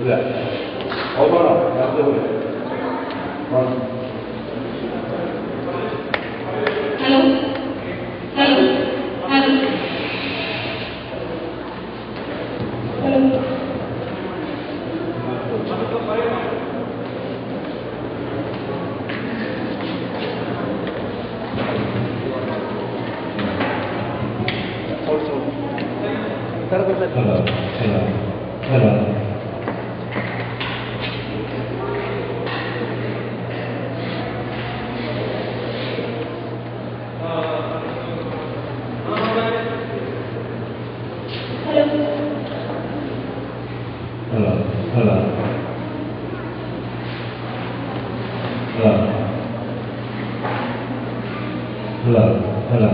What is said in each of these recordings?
ഇല്ല ഓപ്പണോ നേരത്തെ പോലെ hello hello hello hello hello, hello. Hello, hello. Hello. Hello, hello.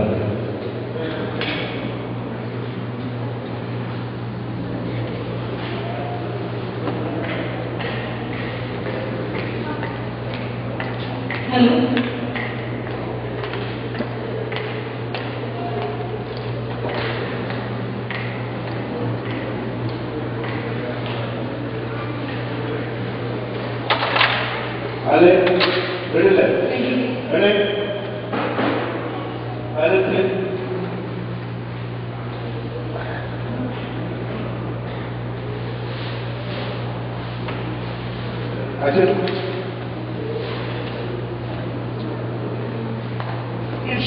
Hello അതെ റെഡിയല്ലേ റെഡി അതെ അച്ഛൻ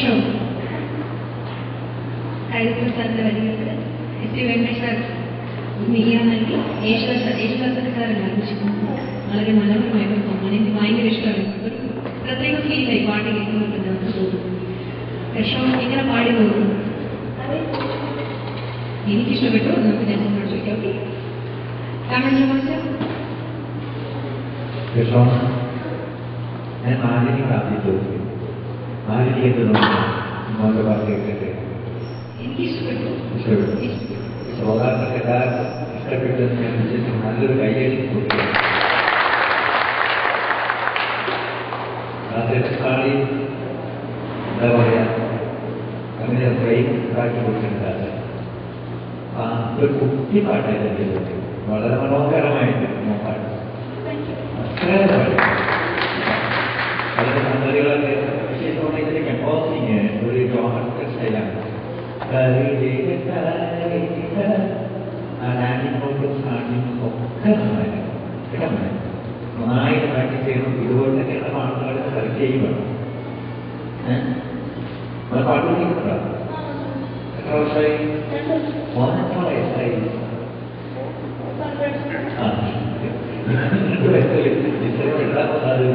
ഷോ ഹരിത സാറിന്റെ വരികൾക്ക് എസ് ടി വെങ്കടേഷ് സാർ മിനിയാൻ നൽകി യേശുദാസ് സാർ ആരംഭിച്ചിരുന്നു. വളരെ മനോഹരമായ പെർഫോമാണ്. എനിക്ക് ഭയങ്കര ഇഷ്ടമാണ്. ഒരു പ്രത്യേക ഫീലായി പാട്ട് കേൾക്കുമ്പോൾ നമുക്ക് തോന്നും. ഷോ ഇങ്ങനെ പാടി പോകുന്നു. എനിക്കിഷ്ടപ്പെട്ടു. നമുക്ക് നെൽസനോട് ചോദിക്കാം. ഓക്കെ ഞാൻ ആദ്യം പ്രാർത്ഥിച്ചു ആദ്യം മോന്റെ പാട്ട് കേട്ടിട്ട് ഇഷ്ടപ്പെട്ടു. ശ്രോതാക്കൾക്ക് ഇഷ്ടപ്പെട്ടെന്ന് ഞാൻ വിശ്വസിച്ചു. നല്ലൊരു കയ്യടി കൊടുത്തു. പാടി എന്താ പറയാ അങ്ങനെ ഫ്രെയിം ഉണ്ടാക്കി കൊടുത്തിട്ടുണ്ട്. ഒരു കുട്ടി പാട്ടായിരുന്നു. വളരെ മനോഹരമായിട്ട് പാട്ട് അത്ര വളരെ സംഗതികളൊക്കെ ഇതിന്റെ കമ്പോസിങ് ഒരു ജോണർ സ്റ്റൈലാണ്. ലാൻഡിങ്ങോട്ടും സ്റ്റാർട്ടിങ്ങും ഒക്കെ നന്നായിട്ട് പ്രാക്ടീസ് ചെയ്യണം. ഇതുപോലെ കേരള ആളുകളെ സെലക്ട് ചെയ്യുകയാണ്. പാട്ട് പഠിക്കുന്നുണ്ടോ? എത്ര വർഷമായി? 1 വയസ്സായി. ഇത്രയും എഴുതാൻ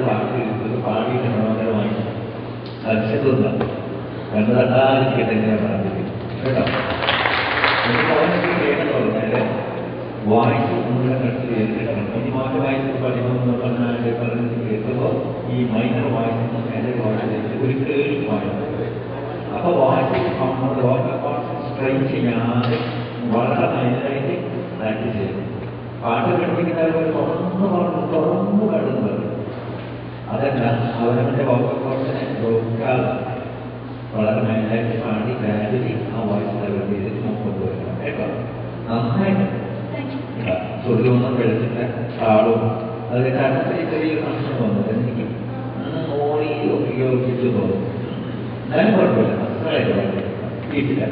പാട്ട് പാടിയിട്ട് മനോഹരമായി അത്ഭുതമില്ല. കണ്ടതായിരിക്കട്ടെ ഞാൻ പറഞ്ഞത് കേട്ടോ. എനിക്ക് അവനൊക്കെ ചെയ്യണമെന്ന് പറഞ്ഞാല് വായിച്ച് നമ്മുടെ കടുത്ത് എഴുതിയിടണം. ഇനി മാറ്റ വായിച്ച് പഠിക്കണമെന്ന് പറഞ്ഞാൽ പറഞ്ഞ് കേൾക്കുമ്പോൾ ഈ മൈനർ വായിച്ച് മേലെ വായിച്ച് ഒരു കേൾവി വായിക്കും. അപ്പൊ വായിച്ച് നമ്മുടെ വോക്കൽ കോൺസ് ട്രെയിൻ ചെയ്യാതെ വളരെ നന്നായിട്ട് പ്രാക്ടീസ് ചെയ്യും. പാട്ട് പഠിപ്പിക്കുന്നവർ തുറന്നു പാടുന്നത് അതല്ല, അവരവന്റെ വോക്കൽ കോൺസിനെ നോക്കാതെ വളരെ നന്നായിട്ട് പാടി ഗ്രാജുവലി ആ വോയിസ് ഡെവലപ്പ് ചെയ്ത് കൊണ്ടുവരണം കേട്ടോ. നന്നായിട്ട് സുഖമൊന്നും എടുത്തിട്ട് ആളും അതിന്റെ കരണത്തിൽ ചെറിയൊരു സംശയം വന്നത് എനിക്ക് മോണി ഉപയോഗിച്ചു തോന്നും. എന്നാലും കുഴപ്പമില്ല, നന്നായിട്ട് വീട്ടില്ല.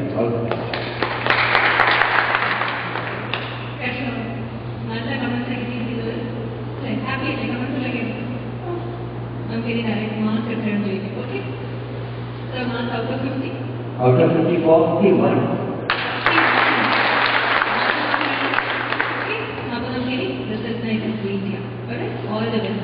Out of 50, 41. All the best.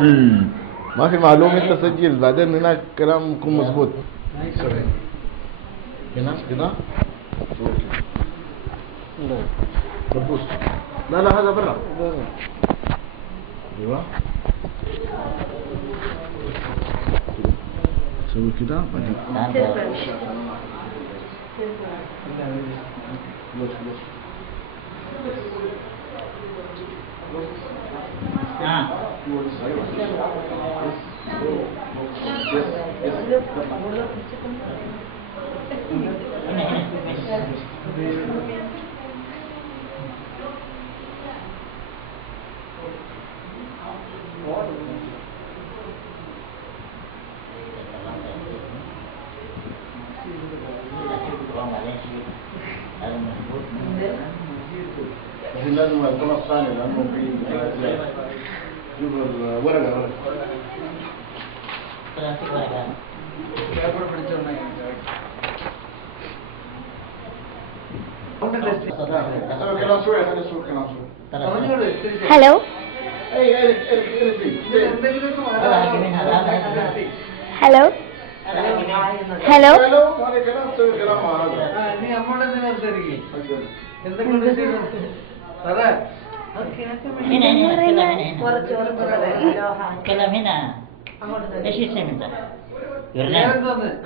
ما في معلومة تسجيل بعدين هناك كلامكم مظبوط. هنا كده دبوس. لا هذا برا. ايوه سوي كده بعدين لازم الطلب الثاني لانه في شوف الورقه hello hello hello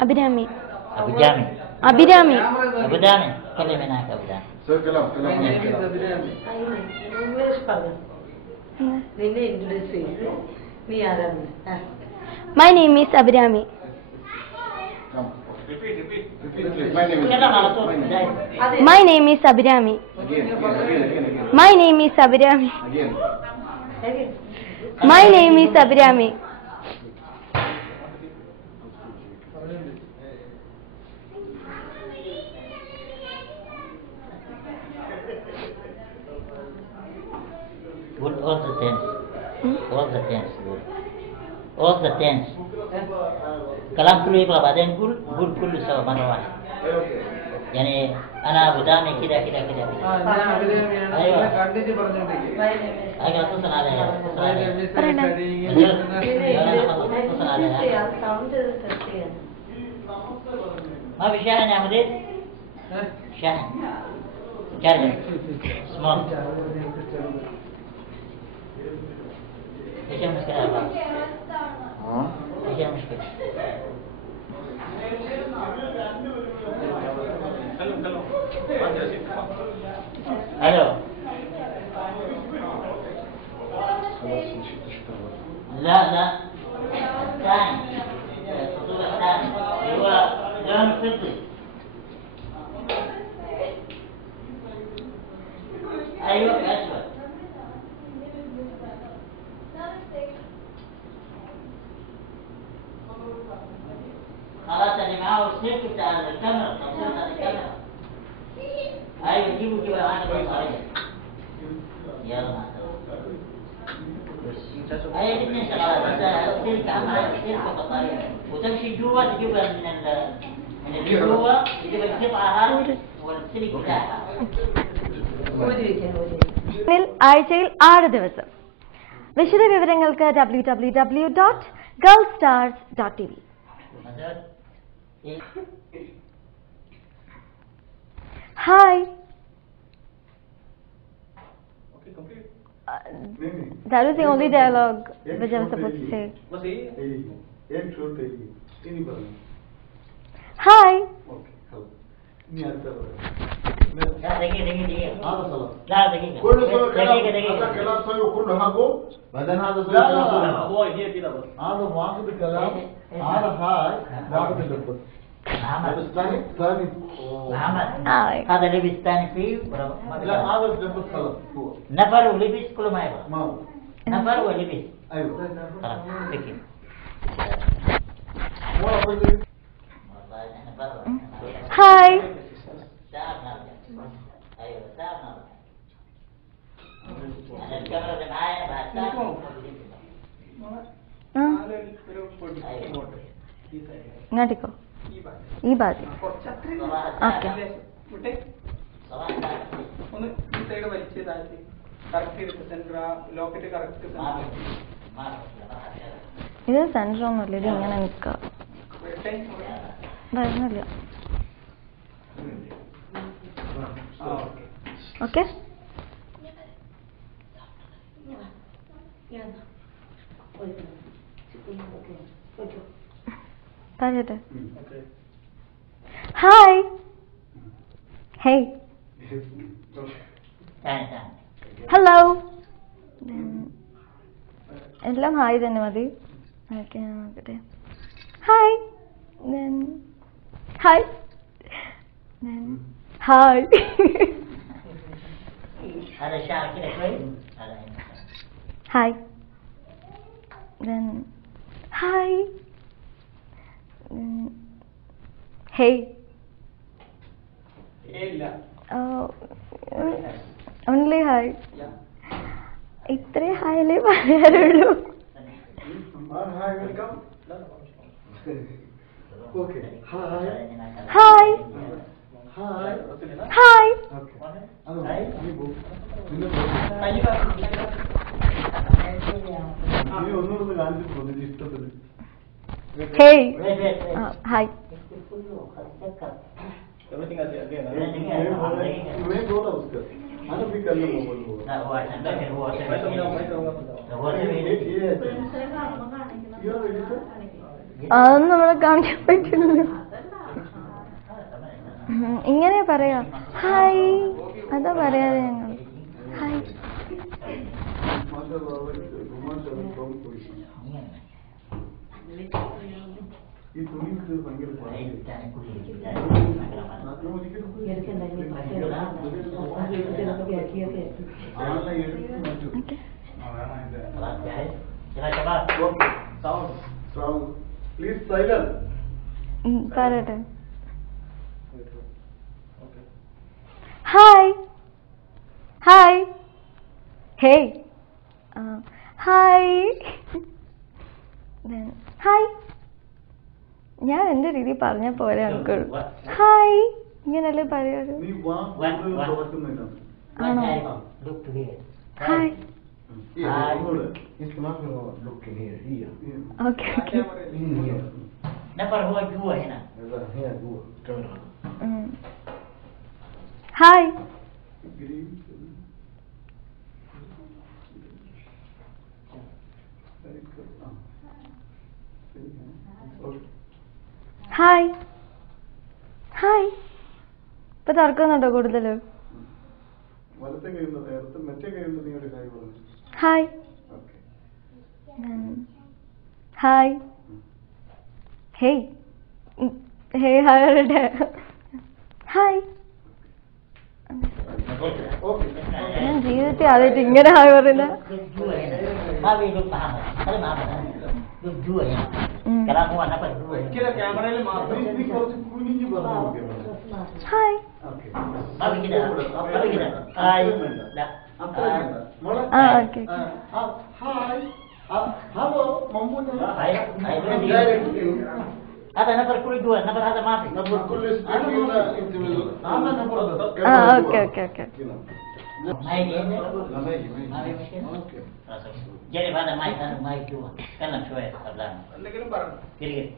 Abhirami Abhirami Abhirami Abhirami كلمنا كابتن My name is Abhirami. My name is Abhirami. My name is Abhirami. My name is Abhirami. Good, all the tense. All the tense, good. All the tense. كلام كله يبغى بعدين قول كله سوا مرة واحدة. يعني أنا أبو دامي كده كده كده كده. أيوة. أيوة اتصل عليها. اتصل عليها. ما في شاحن يا مدير؟ شاحن. شاحن. سمول. ايش المشكلة يا بابا؟ ايش المشكلة؟ الو لا ثاني الخطوط الثاني هو لون فضي ايوه اسود خلاص اللي معاه السلك بتاع الكاميرا التصوير بتاع الكاميرا ايوه جيبوا معانا بطاريه يلا مع السلامه ايوه الاثنين شغالات بس السلك اهم حاجه السلك والبطاريه وتمشي جوا تجيبها من اللي جوا تجيب القطعه هذه والسلك بتاعها ആഴ്ചയിൽ 6 ദിവസം. വിശദ വിവരങ്ങൾക്ക് www.girlstars.tv. Hi. That was the only dialogue which I was supposed to say. Hi. دقيقة كلام سوي كله حقه بعدين هذا لا هو هي كده بس هذا واخذ الكلام هذا هاي واخذ اللبس محمد ثاني محمد Hi. هذا لبس ثاني فيه لا هذا اللبس خلاص هو نفر ولبس كل ما يبغى ما هو نفر ولبس ايوه خلاص فكر Hi. ايوه ساعة انا الكاميرا اللي معايا بعد ساعة ഇങ്ങോട്ടേക്കോ ഈ ഭാഗത്ത് okay ഒന്ന് ഈ side വലിച്ച് താഴ്ത്തി കറക്റ്റ് സെന്റർ ലോക്കറ്റ് കറക്റ്റ് ഇത് സെൻറ്റർ ഒന്നുമില്ല, ഇത് ഇങ്ങനെ നിൽക്കുക. വരുന്നില്ല. ഓക്കെ പറയട്ടെ. Hi, hey, hello. എല്ലാം ഹായ് തന്നെ മതി. ഓക്കെ, നോക്കട്ടെ. Hi, hi, hi. Hi, hi, hey. Only hi. ഇത്രേ ഹായല്ലേ പറയാറുള്ളൂ. Hi, hi. Hey, hi. അതൊന്നും നമ്മളെ കാണിക്കാൻ പറ്റില്ലല്ലോ. ഇങ്ങനെ പറയാ ഹായ്, അതാ പറയാതെ ഞങ്ങൾ ഹായ്. പറയട്ടെ. Hi, hi, hey, hi, hi. ഞാൻ എന്റെ രീതി പറഞ്ഞ പോലെ എനിക്കുള്ളൂ. ഹായ്, ഇങ്ങനല്ലേ പറയാറ്. ആണോ? Hi. Okay okay. Hi. Hi, hi. ഇപ്പൊ തർക്കുന്നുണ്ടോ കൂടുതല്? Hi, hi, hey. Hey hi പറയട്ടെ. ഹായ്. ഞാൻ ജീവിതത്തിൽ ആദ്യമായിട്ട് ഇങ്ങനെ ഹായ് പറയുന്ന. ഹായ്. ഓക്കെ. هذا نفر كل جوا نفر هذا ما في نفر كل اوكي اوكي اوكي ما يجي ما في مشكلة جرب هذا ما يجوا كلم شوية قبلنا لكن برا كذي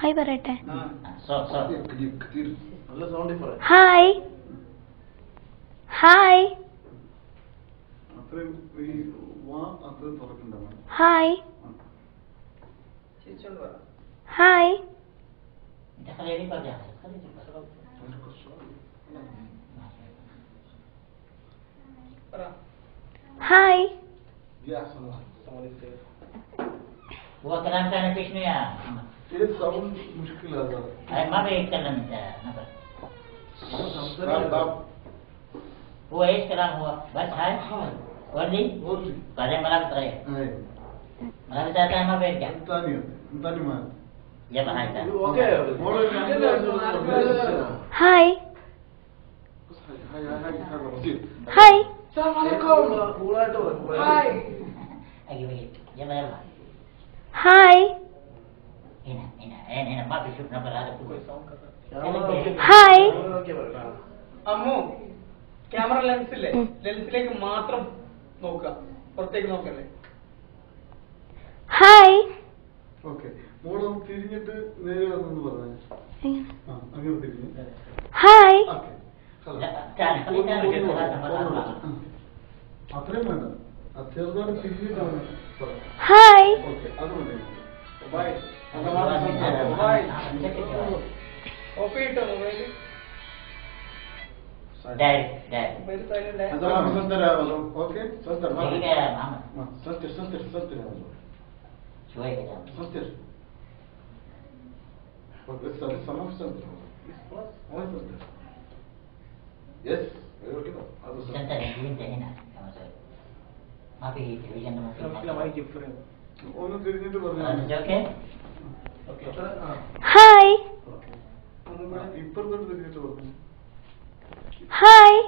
هاي بريته صوت كثير والله ساوند فرق هاي هاي അത്രയും ഈ വാ അത്രയും തുറക്കണ്ടാവും. هاي هاي خليني برجع هاي يا سلام. هو كلام ثاني في شنو يا ايه الساوند مشكلة هذا. هاي ما بيتكلم نفر هو ايش كلام هو بس هاي ولي بعدين ملابس غير ملابس هذا ما بيرجع ثاني ما يلا هاي ثاني هاي هاي هاي السلام عليكم. هاي اجيب يلا هاي هنا ما في شوف نفر هذا هاي അമ്മു ക്യാമറ ലെൻസില്ലേ ലെൻസിലേക്ക് മാത്രം നോക്കുക പുറത്തേക്ക് നോക്കല്ലേ ഹായ്. ഓക്കെ. മോളൊന്ന് തിരിഞ്ഞിട്ട് നേരെ വന്നെന്ന് പറഞ്ഞേ. അങ്ങനെ തിരിഞ്ഞു. ഹായ്. ഓക്കെ. ഹലോ. അത്രയും വേണ്ട. ചെറുതാണ് തിരിഞ്ഞിട്ട് വന്നു. ഹായ്. ഓക്കെ, അത് മതി. ബൈ. കോപ്പി ഇട്ടോ മൊബൈൽ മൊബൈൽ സൈലന്റ് ഓക്കെ. ഒന്ന് തിരിഞ്ഞിട്ട് പറഞ്ഞു. ഹായ്. ഇപ്പുറത്തോട്ട് തിരിഞ്ഞിട്ട് പറഞ്ഞു. ഹായ്.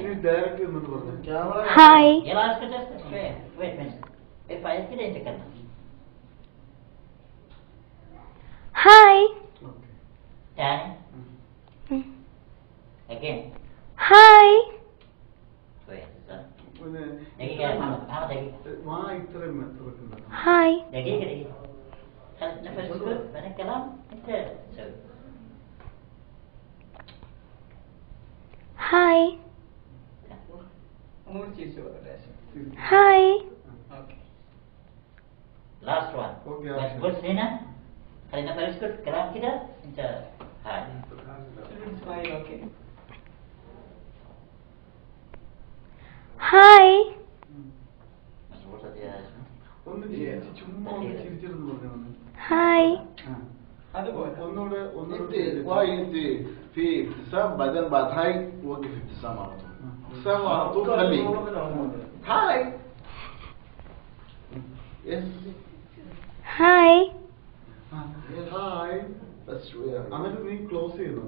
ഇനി ഡയറക്റ്റ് എന്നിട്ട് പറഞ്ഞു. ഹായ്. ഹായ്. ഹായ്. പിന്നെ വാ ഇത്രയും തുറക്കുന്നത്. ഹായ്. ഹായ്. ഒന്നുകൂടി ചിരിച്ചു പറയട്ടെ. Hi. Okay. Last one. Okay, Good, Lina. Karina Periskut, kalam kita. Hi. Smile, okay. Hi. ഒന്ന് ചുമ്മാ ഒന്ന് ചിരിച്ചിരുന്നു പറഞ്ഞു. ഹായ്. അതുപോലെ ഒന്നുകൂടെ واي انت في ابتسام بعدين بعد هاي وقف ابتسام على طول. ابتسام على طول خلي هاي. يس ഹായ്. ഹായ്. بس شويه. എന്നിട്ട് നീ ക്ലോസ് ചെയ്യുന്നു.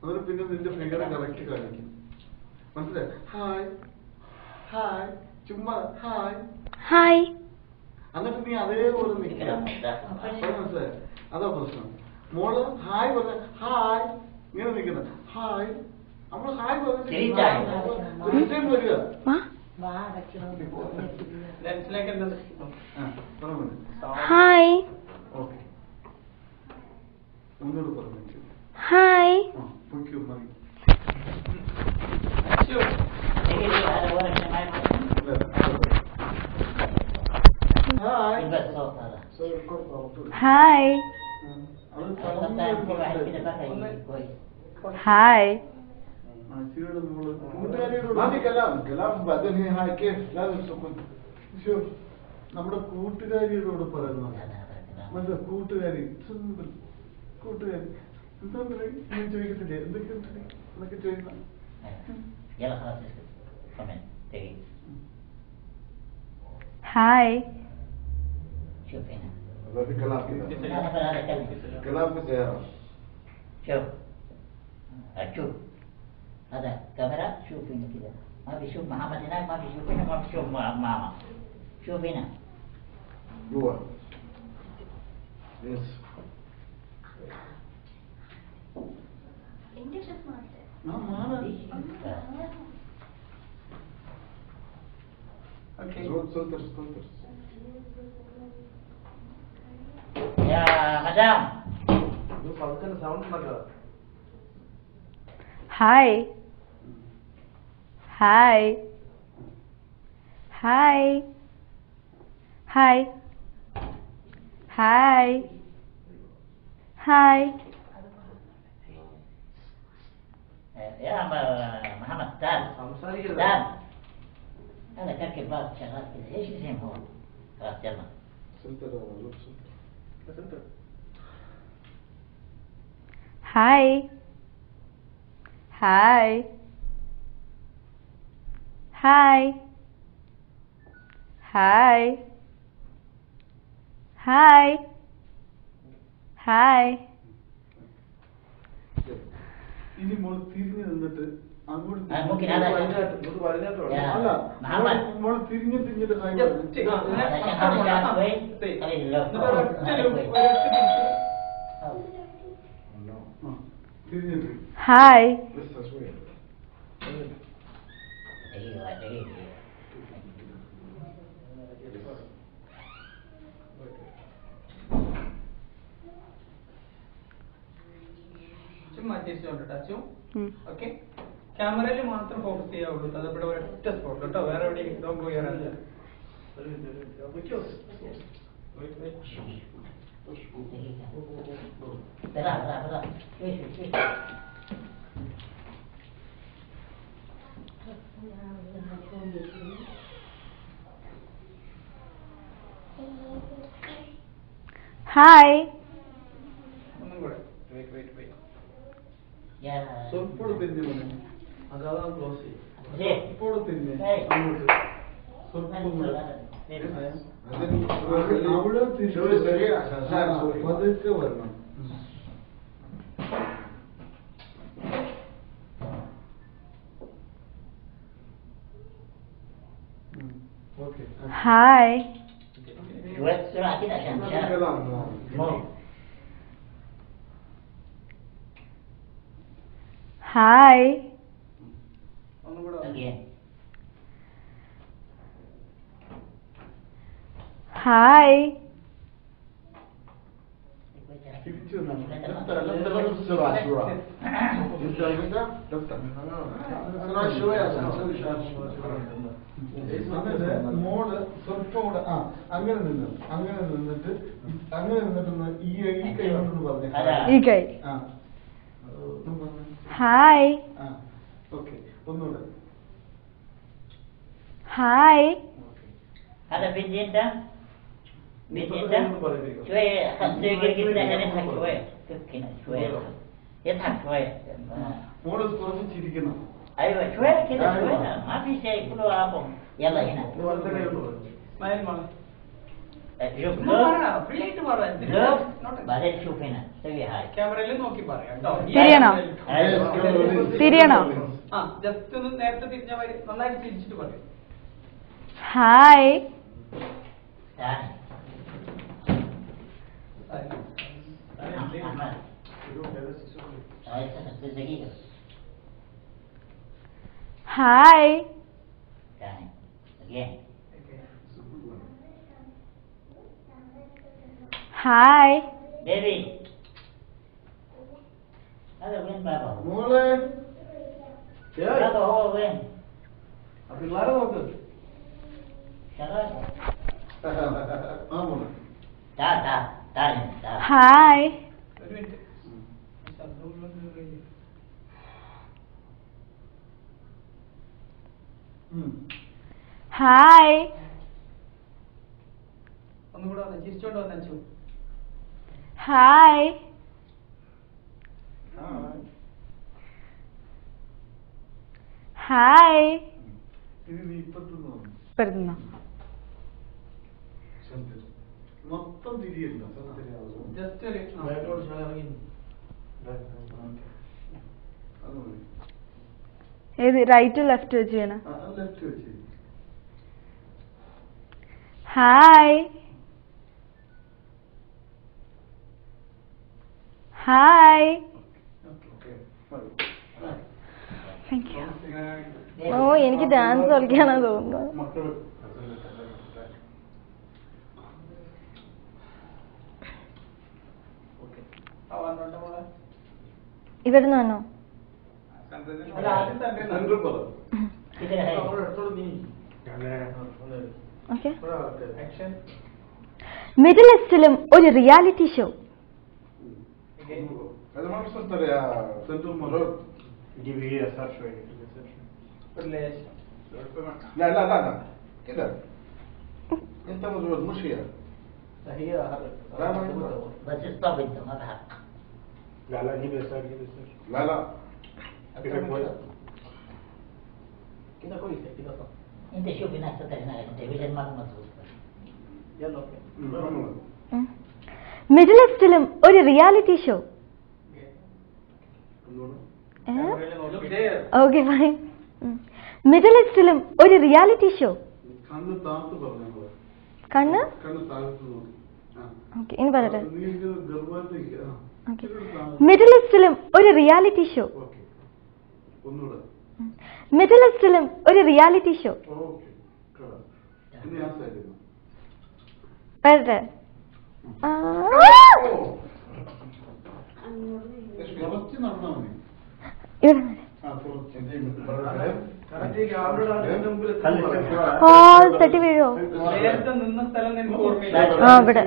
എന്നിട്ട് പിന്നെ നിന്റെ ഫിംഗർ കറക്റ്റ് കാണിക്കും. മനസ്സിലായി? Hi hi. ചുമ്മാ ഹായ്. ഹായ്. എന്നിട്ട് നീ അതേപോലെ നിൽക്കണം. മനസ്സിലായി? അതാ പ്രശ്നം. മോള് ഹായ് പറഞ്ഞ ഹായ് ഇങ്ങനെ നിൽക്കണം. ഹായ്. നമ്മള് ഹായ് പറഞ്ഞിട്ട് റിട്ടേൺ വരിക. ലെൻസിലേക്ക് എന്താ പറഞ്ഞു. ഹായ്. ഓക്കെ. ഒന്നുകൂടെ പറഞ്ഞു. ഹായ്. പൊയ്ക്കോ മതി. ഹായ്. ഹായ്. ഹായ്. കൂട്ടുകാരിയോട് ما في كلام كلام بعدين هي هاي كيف لازم سكون. നമ്മുടെ കൂട്ടുകാരിയോട് പറയുന്നു. മനസ്സിലായി? കൂട്ടുകാരി സിമ്പിൾ. കൂട്ടുകാരി എന്താ ചോദിക്കത്തില്ലേ? എന്തൊക്കെയുണ്ട് എന്നൊക്കെ ചോദിക്കണം. Hi. هذا في كلام كده. كلام في سيارة. شوف شوف هذا كاميرا شوف هنا كده ما بيشوف محمد هناك ما بيشوف هنا ما بيشوف ماما شوف هنا جوا. يس. زود فلتر فلتر. يا مدام hi. Hi. Hi. Hi. Hi. Hi. يا محمد تعال تعال هذا كركب باب شغال كده ايش اسمه هو خلاص يلا فلتر زود فلتر. Hi. Hi. Hi. Hi. Hi. Hi. ഇനി മോള് തിരിഞ്ഞു നിന്നിട്ട് അങ്ങോട്ട് ممكن هذا അല്ല محمد മോള് തിരിഞ്ഞു തിരിഞ്ഞിട്ട് ഹായ് هذا عشان هذا شعر كويس خلي اللوف തിരിഞ്ഞിട്ട് ഹായ്. لسه شويه. دقيقة دقيقة തിരിച്ചുകൊണ്ട് ടച്ചും. ഓക്കെ, ക്യാമറയിൽ മാത്രം ഫോക്കസ് ചെയ്യാവുള്ളൂ. അത് ഇവിടെ ഒരൊറ്റ സ്പോട്ട് കേട്ടോ, വേറെ എവിടെയും ഡോണ്ട് ഗോ ഹിയർ അല്ല. ഹായ്. ഒന്നും കൂടെ വെയിറ്റ്. സ്വൽപ്പോട് തിരിഞ്ഞു പോണേ. അതാണ് ക്ലോസ് ചെയ്യും. സ്വൽപ്പോട് തിരിഞ്ഞ് അങ്ങോട്ട് അവിടെ പതുക്കെ വരണം. ഹായ്. ഹായ്. ഒന്നും കൂടെ ഹായ്. തിരിച്ചു മോള് സ്വല്പം കൂടെ അങ്ങനെ നിന്നിട്ട് അങ്ങനെ നിന്നിട്ടൊന്ന് ഈ കൈ കൊണ്ടൊന്ന് പറഞ്ഞു. ഈ കൈ. ഹായ്. ഓക്കെ, ഒന്നുകൂടെ. Hi. Ada bintinta? Bintinta? Cuy, kita jadi tak cuy. Kena cuy. Ya tak cuy. മോള് കുറച്ച് ചിരിക്കണം. Ayo cuy, kita cuy. Maaf saya perlu apa? Yalla hina. Smile മോളെ. Jom. ഫ്രീ ആയിട്ട് പറയാം. Jom. Balik shufina. Tapi hai. ക്യാമറയിൽ നോക്കി പറയാം കേട്ടോ. തിരിയണോ? തിരിയണോ? Just ഒന്ന് നേരത്തെ തിരിഞ്ഞാൽ മതി. നന്നായിട്ട് തിരിച്ചിട്ട് പറയാം. Hi. Hi. Hi. Baby. Ada Wen Baba. മോളെ Baba oh Wen. പിള്ളേരെ നോക്ക്. Jangan. മോളെ ഹായ്. ഒരു മിനിറ്റ്. ഹായ്. ഒന്നും കൂടെ വന്നേ, ചിരിച്ചോണ്ട് വന്നു. ഹായ്. ഹായ്. ഇത് നീ ഇപ്പത്തുനിന്ന് വരുന്ന മൊത്തം തിരിയല്ല. ജസ്റ്റ് ഒരു ഏത് റൈറ്റ് ലെഫ്റ്റ് വെച്ച് ചെയ്യണം? ലെഫ്റ്റ് വെച്ച്. ഹായ്. ഹായ്. Thank you. ഓ എനിക്ക് ഡാൻസ് കളിക്കാനാ തോന്നുന്നത്. മക്കള് ഇവിടുന്ന് വന്നോ? ഓക്കെ. മിഡിൽ ഈസ്റ്റിലും ഒരു റിയാലിറ്റി ഷോ. لا لا لا لا كده انت مزود مش هي هي لا لا بس stop انت ما بحق. لا لا جيب يسار جيب يسار لا لا كده كويس كده كويس كده صح. انت شوف نفسك هنا انت فيجن ما مظبوط. يلا اوكي. മിഡിൽ ഈസ്റ്റിലും ഒരു reality show. Okay fine. Middle ഈസ്റ്റിലും ഒരു റിയാലിറ്റി ഷോ. കണ്ണ് താത്ത് പറഞ്ഞു. കണ്ണ് കണ്ണ് താഴ്ത്തു നോക്കി. ഓക്കെ ഇനി പറയട്ടെ. ഓക്കെ. മിഡിൽ ഈസ്റ്റിലും ഒരു റിയാലിറ്റി ഷോ. ഓക്കെ. ഒന്നുകൂടെ. മിഡിൽ ഈസ്റ്റിലും ഒരു റിയാലിറ്റി ഷോ. ഓക്കെ. കളർ. ഇനി ആ സൈഡിൽ. പറയട്ടെ. കുറച്ച് നടന്നാ മതി. ഇവിടെ ആ തട്ടി വീഴോ? നേരത്തെ നിന്ന സ്ഥലം നിനക്ക് ഓർമ്മയില്ല? ആ ഇവിടെ.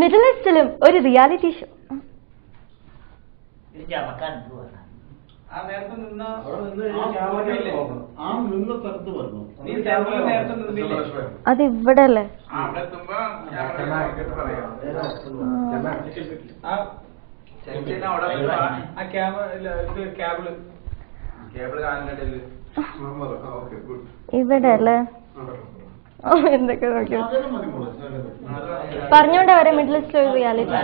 മിഡിൽ ഈസ്റ്റിലും ഒരു റിയാലിറ്റി ഷോ. ആ നേരത്തെ നിന്ന നിന്ന സ്ഥലത്ത് പറഞ്ഞു. നീ ക്യാമറ നേരത്തെ നിന്നില്ലേ? അത് ഇവിടെ അല്ലേ? ആ ക്യാമറ കേബിള് കാലിനിടയില് ഇവിടെ അല്ലേ? എന്തൊക്കെ നോക്കി പറഞ്ഞോണ്ട് വരെ മിഡിൽ ഈസ്റ്റിൽ ഒരു റിയാലിറ്റി.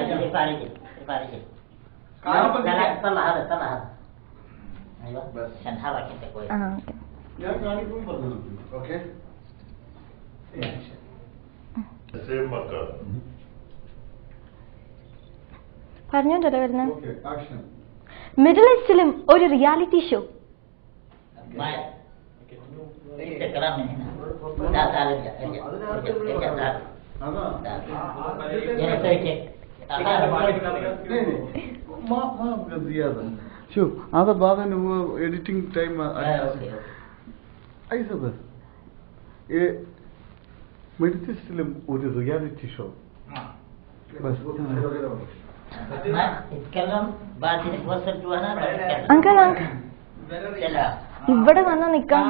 ഞാൻ കാണിക്കും പറഞ്ഞു. ഓക്കെ പറഞ്ഞോണ്ടല്ലേ വരുന്ന? Okay action. മിഡിൽ ഈസ്റ്റിലും ഒരു റിയാലിറ്റി ഷോ. شو هذا بعد انه هو editing time اي سبب മെഡിറ്റേഷനിലും ഒരു റിയാലിറ്റി ഷോ. അങ്കിൾ ഇവിടെ വന്ന് നിക്കാം.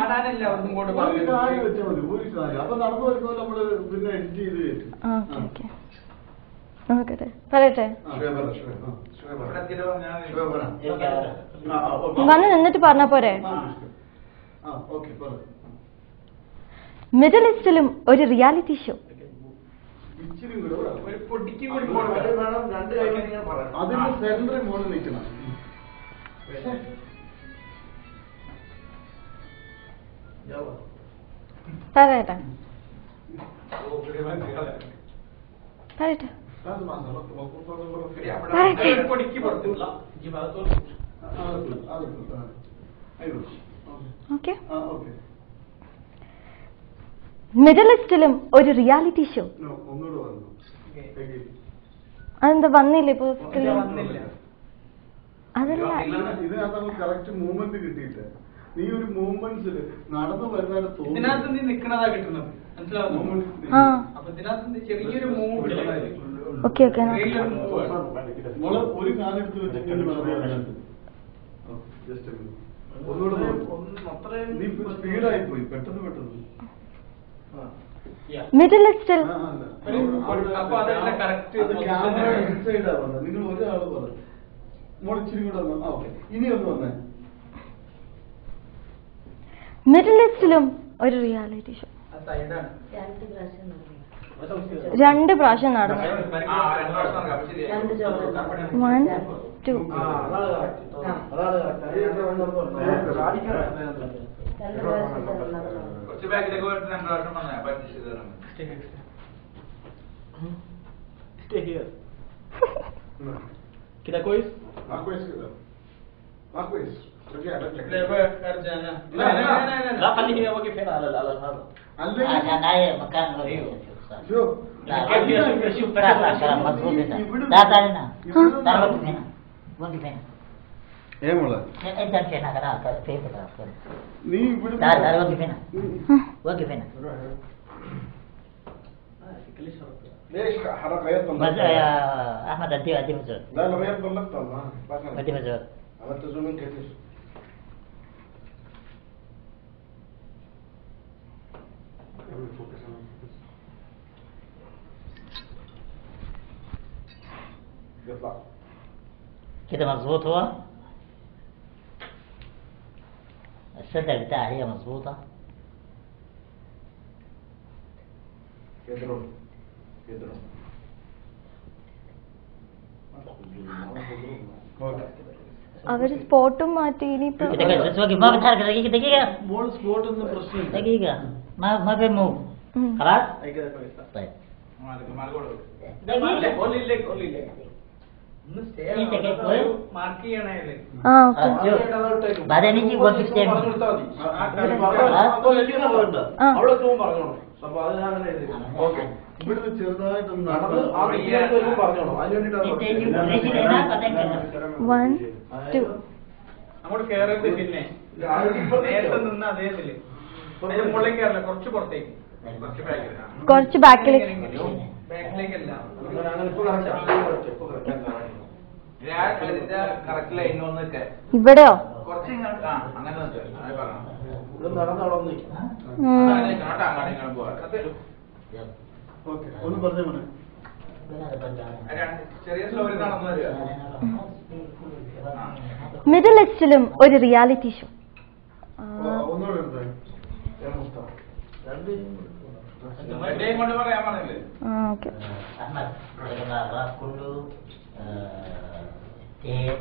അപ്പൊ നടന്നു വരുമ്പോൾ നമ്മള് പിന്നെ എഡിറ്റ് ചെയ്ത് നോക്കട്ടെ പറയട്ടെ. വന്ന് നിന്നിട്ട് പറഞ്ഞ പോരെ? മിഡിൽ ഈസ്റ്റിലും ഒരു റിയാലിറ്റി ഷോ. അതിന്റെ സെന്ററിൽ മോളിൽ നിൽക്കണം. പറയട്ടെ പറയട്ടെ ഓക്കെ. മിഡിൽ ഈസ്റ്റിലും ഒരു റിയാലിറ്റി ഷോ. അതെന്താ വന്നില്ല ഇപ്പൊ? അതല്ല, ഇതിനകത്ത് കറക്റ്റ് മൂവ്മെന്റ് കിട്ടിയില്ല. നീ ഒരു മൂവ്മെന്റ്സിൽ നടന്നു വരുന്നതിന് ഇതിനകത്ത് നീ നിക്കണതാ കിട്ടുന്നത്, മനസ്സിലാവുന്നു? അപ്പൊ ഇതിനകത്ത് ചെറിയൊരു മൂവ് ഓക്കെ ഓക്കെ. ഒരു കാലെടുത്ത് വെച്ചിട്ട് നീ സ്പീഡായി പോയി, പെട്ടെന്ന് പെട്ടെന്ന്. മിഡിൽ ഈസ്റ്റിൽ ക്യാമറ ഇൻസൈഡാ പറഞ്ഞത്. നിങ്ങൾ ഒരാള് പറഞ്ഞു മോളിച്ചിരി കൂടെ വന്നു. ഓക്കെ, ഇനി ഒന്ന് വന്നേ. മിഡിൽ ഈസ്റ്റിലും ഒരു റിയാലിറ്റി ഷോ. 2 പ്രാവശ്യം നടന്നു. 1 2. Kita quiz? Quiz kita. Quiz. لا خليه واقف هنا على هذا. عشان هاي مكان شوف شوف كلام مضبوط هنا. لا تعال هنا. تعال وقف هنا. وقف هنا. ايه مولا؟ انت امشي هنا كذا كيف كذا. تعال تعال وقف هنا. وقف هنا. ليش حركة غير بس يا احمد ادي مزود. لا لا غير اللقطة ما ادي مزود. عملت زوم ان كتير. يطلع كده مظبوط هو. الصدر بتاعها هي مظبوطة. يضرب يضرب അവര് സ്പോട്ടും മാറ്റി. ഇനിയിപ്പോ بس وقف ما بتحرك. دقيقة മോൾ സ്പോട്ട് ഒന്നും പ്രശ്നമില്ല. دقيقة ما بيموف. خلاص طيب. മാർക്ക് ചെയ്യണേ. ആ okay. Badan ini gua sistem. ഇവിടുന്ന് ചെറുതായിട്ടൊന്ന് നടന്ന് ആ വിദ്യാർത്ഥി പറഞ്ഞോളൂ. അതിന് വേണ്ടിയിട്ടാണ് 1 2. അങ്ങോട്ട് കേറരുത്. പിന്നെ നേരത്തെ നിന്ന് അതേ ഇതില് അതിന്റെ മുകളിലേക്ക് കയറില്ല, കുറച്ച് പുറത്തേക്ക്, കുറച്ച് ബാക്കിലേക്ക്. ബാക്കിലേക്കല്ല. കറക്റ്റ് ലൈൻ വന്നൊക്കെ ഇവിടെയോ? കുറച്ച് ഇങ്ങോട്ട് അങ്ങനെ നടന്നവിടെ അങ്ങോട്ട് പോവാ. ഓക്കെ ഒന്ന് പറഞ്ഞേ മോനെ. ചെറിയ സ്ലോയിൽ നടന്നു വരിക. മിഡിൽ ഈസ്റ്റിലും ഒരു റിയാലിറ്റി ഷോ. ഒന്നുകൂടെ എടുത്തേ. രണ്ടേയും കൊണ്ട് പറയാൻ പറഞ്ഞില്ലേ. Okay. Ahmad, kalau kulu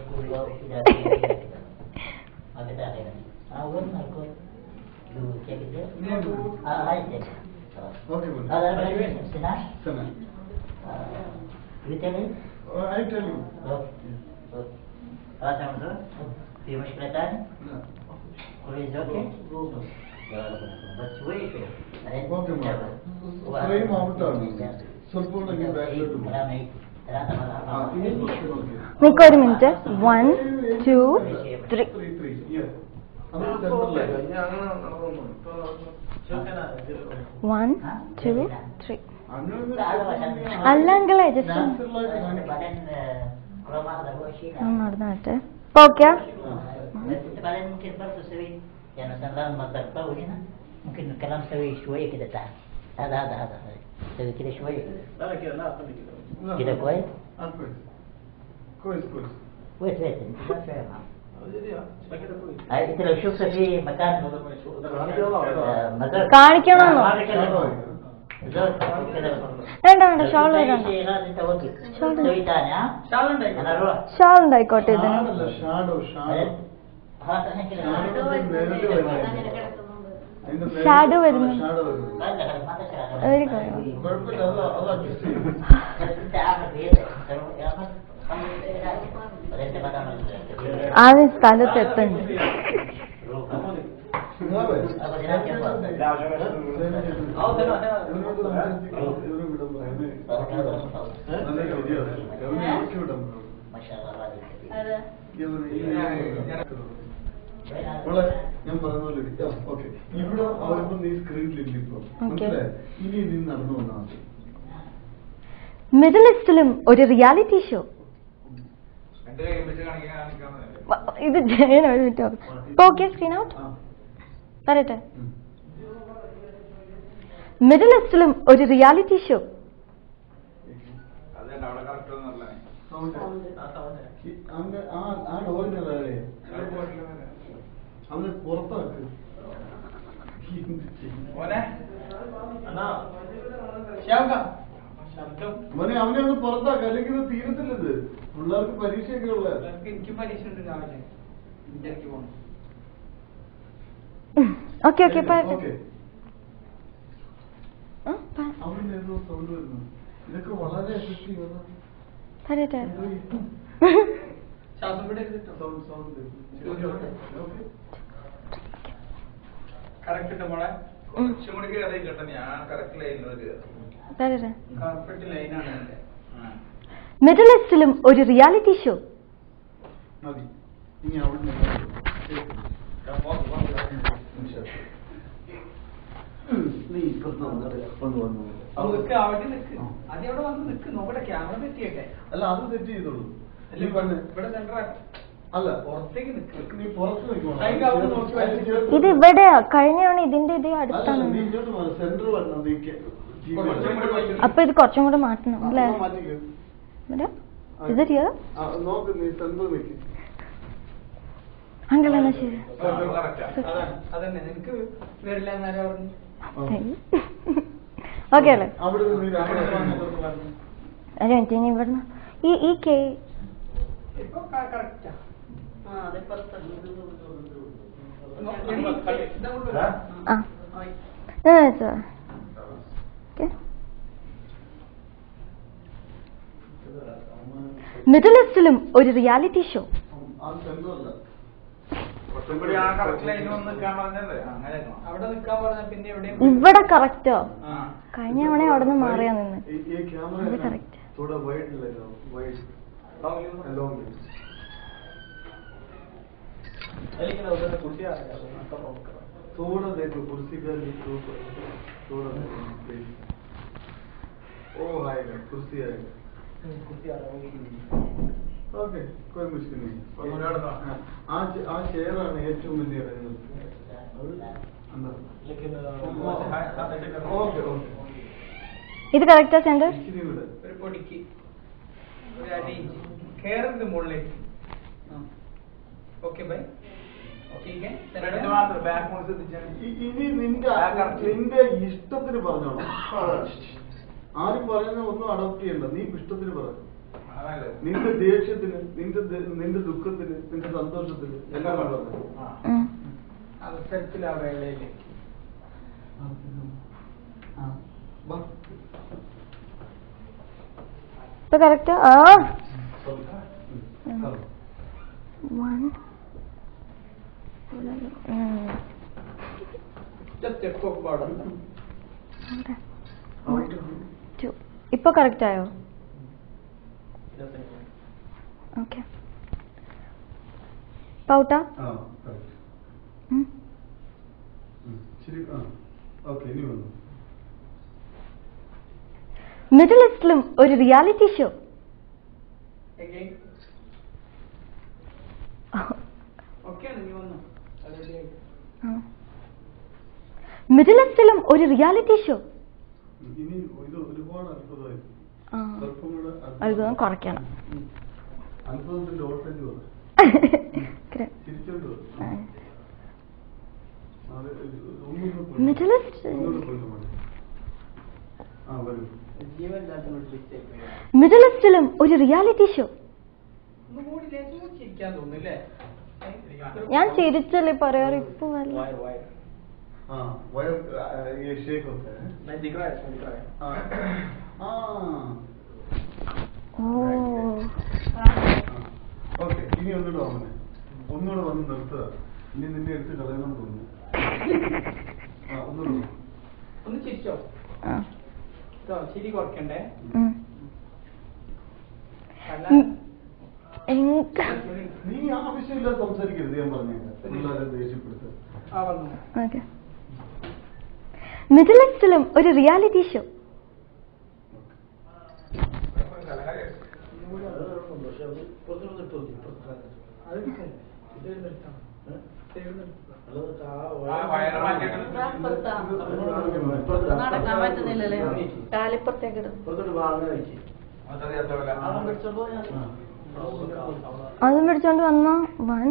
kulu tidak ada ada. Awal aku lu cek itu. Aja. Okay മോനെ. Ada berapa senang? Senang. You tell me. I tell you. Sama tu. Dia masih kelihatan. Kulu is okay. But wait. Okay മോനെ. Frame ഔട്ടാണ്. സ്വല്പം ഉണ്ടെങ്കിൽ ബാക്കിലോട്ട് പോകും. നിക്ക് ഒരു minute. 1 2 3. 3 yes. അത് സെന്ററിലായി. 1 2 3. അങ്ങനെ അല്ല അങ്കിളെ just Badan rumah ada sih. നടന്നിട്ട് okay. Badan mungkin baru sesuai yang nusantara matar tahu ni na. Mungkin kalam sesuai شوية كده تعال. هذا sesuai كده شوية. كده كويس. كويس wait انت لو شفت في مكان مزار കാണിക്കണമെന്നോ? വേണ്ട വേണ്ട, ഷോൾ വേണ്ട. ഷാൾ ഉണ്ടായിക്കോട്ടെ ഇതിന്. ഷാഡോ വരുന്നു. Very good. ആദ്യം സ്ഥലത്ത് എത്തണ്ട. ഞാൻ പറഞ്ഞ പോലെ ഓക്കെ. ഇവിടെ അവരിപ്പോ നീ സ്ക്രീനിലില്ല ഇപ്പൊ മനസ്സിലായി. ഇനി നീ നടന്നു വന്നാൽ മതി. മിഡിൽ ഈസ്റ്റിലും ഒരു റിയാലിറ്റി ഷോ. ഇത് ജയൻ ഒരു മിനിറ്റ്. ഓക്കെ സ്ക്രീൻ ഔട്ട് പറയട്ടെ. മിഡിൽ ഈസ്റ്റിലും ഒരു റിയാലിറ്റി ഷോ. ആ ഡോറിന്റെ വേറെ അവന് പുറത്താക്ക്. മോനെ അവനെ ഒന്ന് പുറത്താക്കുക, അല്ലെങ്കിൽ ഇത് തീരത്തില്ലത്. പിള്ളേർക്ക് പരീക്ഷയൊക്കെ ഉള്ള. എനിക്ക് പരീക്ഷ ഉണ്ട് രാവിലെ. ഇന്ത്യക്ക് പോകണം. ഓക്കെ ഓക്കെ പറയട്ടെ. അവന്റെ ഏതോ സൗണ്ട് വരുന്നു. ഇതൊക്കെ വളരെ എഫക്റ്റീവ് പറയട്ടെ. ശ്വാസം വിടരുത്. കറക്റ്റ് ഇട്ട് മോളെ. കുറച്ചും കൂടി കയറി കേട്ടോ. ഞാൻ കറക്റ്റ് ലൈനിൽ പറയട്ടെ. കറക്റ്റ് ലൈനാണ് എന്റെ. മിഡിൽ ഈസ്റ്റിലും ഒരു റിയാലിറ്റി ഷോ. മതി. ഇനി അവിടെ നീ ഇപ്പുറത്ത് വന്നു. അവിടെ നിൽക്ക്. അത് അവിടെ വന്ന് നിൽക്ക്. നോക്കട്ടെ ക്യാമറ തെറ്റിയൊക്കെ. അല്ല അത് തെറ്റ് ചെയ്തോളൂ. ഇവിടെ സെന്റർ അല്ല പുറത്തേക്ക് നിൽക്ക്. നീ പുറത്ത് ഇത് ഇവിടെയാ. കഴിഞ്ഞാണ് ഇതിന്റെ ഇത് അടുത്താണ്. സെന്റർ വരണം. അപ്പൊ ഇത് കുറച്ചും കൂടെ മാറ്റണം അല്ലേ? ഇത് റിയൽ നോക്ക്. നീ സെന്റർ നിൽക്ക്. അങ്ങനെ എന്നാ ശരി. അതന്നെ നിനക്ക് വരില്ല എന്നാലും പറഞ്ഞു. ഓക്കെ അല്ലേ? അവിടെ ഒരു മിനിറ്റ്. ഇനി ഇവിടുന്ന് ഈ കെ ഇപ്പൊ കറക്റ്റാ. മിഡിൽ ഈസ്റ്റിലും ഒരു റിയാലിറ്റി ഷോ. അത് സെൻട്രല്ല. അവിടെ നിൽക്കാൻ പറഞ്ഞ പിന്നെ എവിടെയും ഇവിടെ കറക്റ്റോ? കഴിഞ്ഞ തവണ അവിടെ നിന്ന് മാറിയാ നിന്ന്. ये कैमरा അത് है ना, correct. थोड़ा वाइड लगाओ, वाइड लॉन्ग थोड़ा देखो कुर्सी का ऊपर थोड़ा प्लीज. ओ आएगा, कुर्सी आएगा. ओके, कोई मुश्किल नहीं. आ चेयर ആണ് ഏറ്റവും വലിയ ഓക്കെ ഓക്കെ. ഇത് കറക്റ്റാ സെന്റർ? ഇച്ചിരി കൂടെ ഒരു പൊടിക്ക് ഒരു അടി ഇഞ്ച് കയറുന്നത് മുകളിലേക്ക്. Okay bye. ഓക്കെ ഇനി നിന്റെ ഇഷ്ടത്തിന് പറഞ്ഞോളാം. ആരും പറയുന്ന ഒന്നും അഡോപ്റ്റ് ചെയ്യണ്ട, നീ ഇഷ്ടത്തിന് പറഞ്ഞു. നിന്റെ ദേഷ്യത്തിന്, നിന്റെ ദുഃഖത്തിന്, നിന്റെ സന്തോഷത്തിന് എല്ലാം പറഞ്ഞു. അവസരത്തിൽ ആ വേളയിലേക്ക് ഇപ്പൊ കറക്റ്റാ? ആ ഇപ്പൊ കറക്റ്റ് ആയോ? ഓക്കെ. പൗട്ട മിഡിൽ ഈസ്റ്റിലും ഒരു റിയാലിറ്റി ഷോ. മിഡിൽ ഈസ്റ്റിലും ഒരു റിയാലിറ്റി ഷോ. ഇനി ഇത് ഒരുപാട് അത്ഭുതമായി. അത്ഭുതം കുറയ്ക്കണം. അത്ഭുതത്തിന്റെ ഓട്ടേജ് വന്നു. തിരിച്ചോണ്ട് മിഡിൽ ഈസ്റ്റ് മിഡിൽ ഈസ്റ്റിലും ഒരു റിയാലിറ്റി ഷോ. ഞാൻ ചിരിച്ചല്ലേ പറയാറ്. ഇപ്പൊ ये शेक होता है. नहीं दिख रहा है, इसमें दिख रहा है. ഓക്കെ. ഇനി ഒന്നുകൂടെ വന്നേ, ഒന്നുകൂടെ വന്ന് നിർത്തുക. ഇനി നിന്നെ എടുത്ത് കളയണം തോന്നുന്നു. ഒന്നുകൂടെ ഒന്ന് ചിരിച്ചോ. ചിരി കുറയ്ക്കണ്ടേ. നീ ആവശ്യമില്ലാതെ സംസാരിക്കരുത്, ഞാൻ പറഞ്ഞേക്കാം. പിള്ളേരെ ദേഷ്യപ്പെടുത്തുക. മിഡിൽ ഈസ്റ്റിലും ഒരു റിയാലിറ്റി ഷോ. നടക്കാൻ പറ്റുന്നില്ലല്ലേ, കാലിപ്പുറത്തേക്ക്. അതും പിടിച്ചോണ്ട് വന്ന വൺ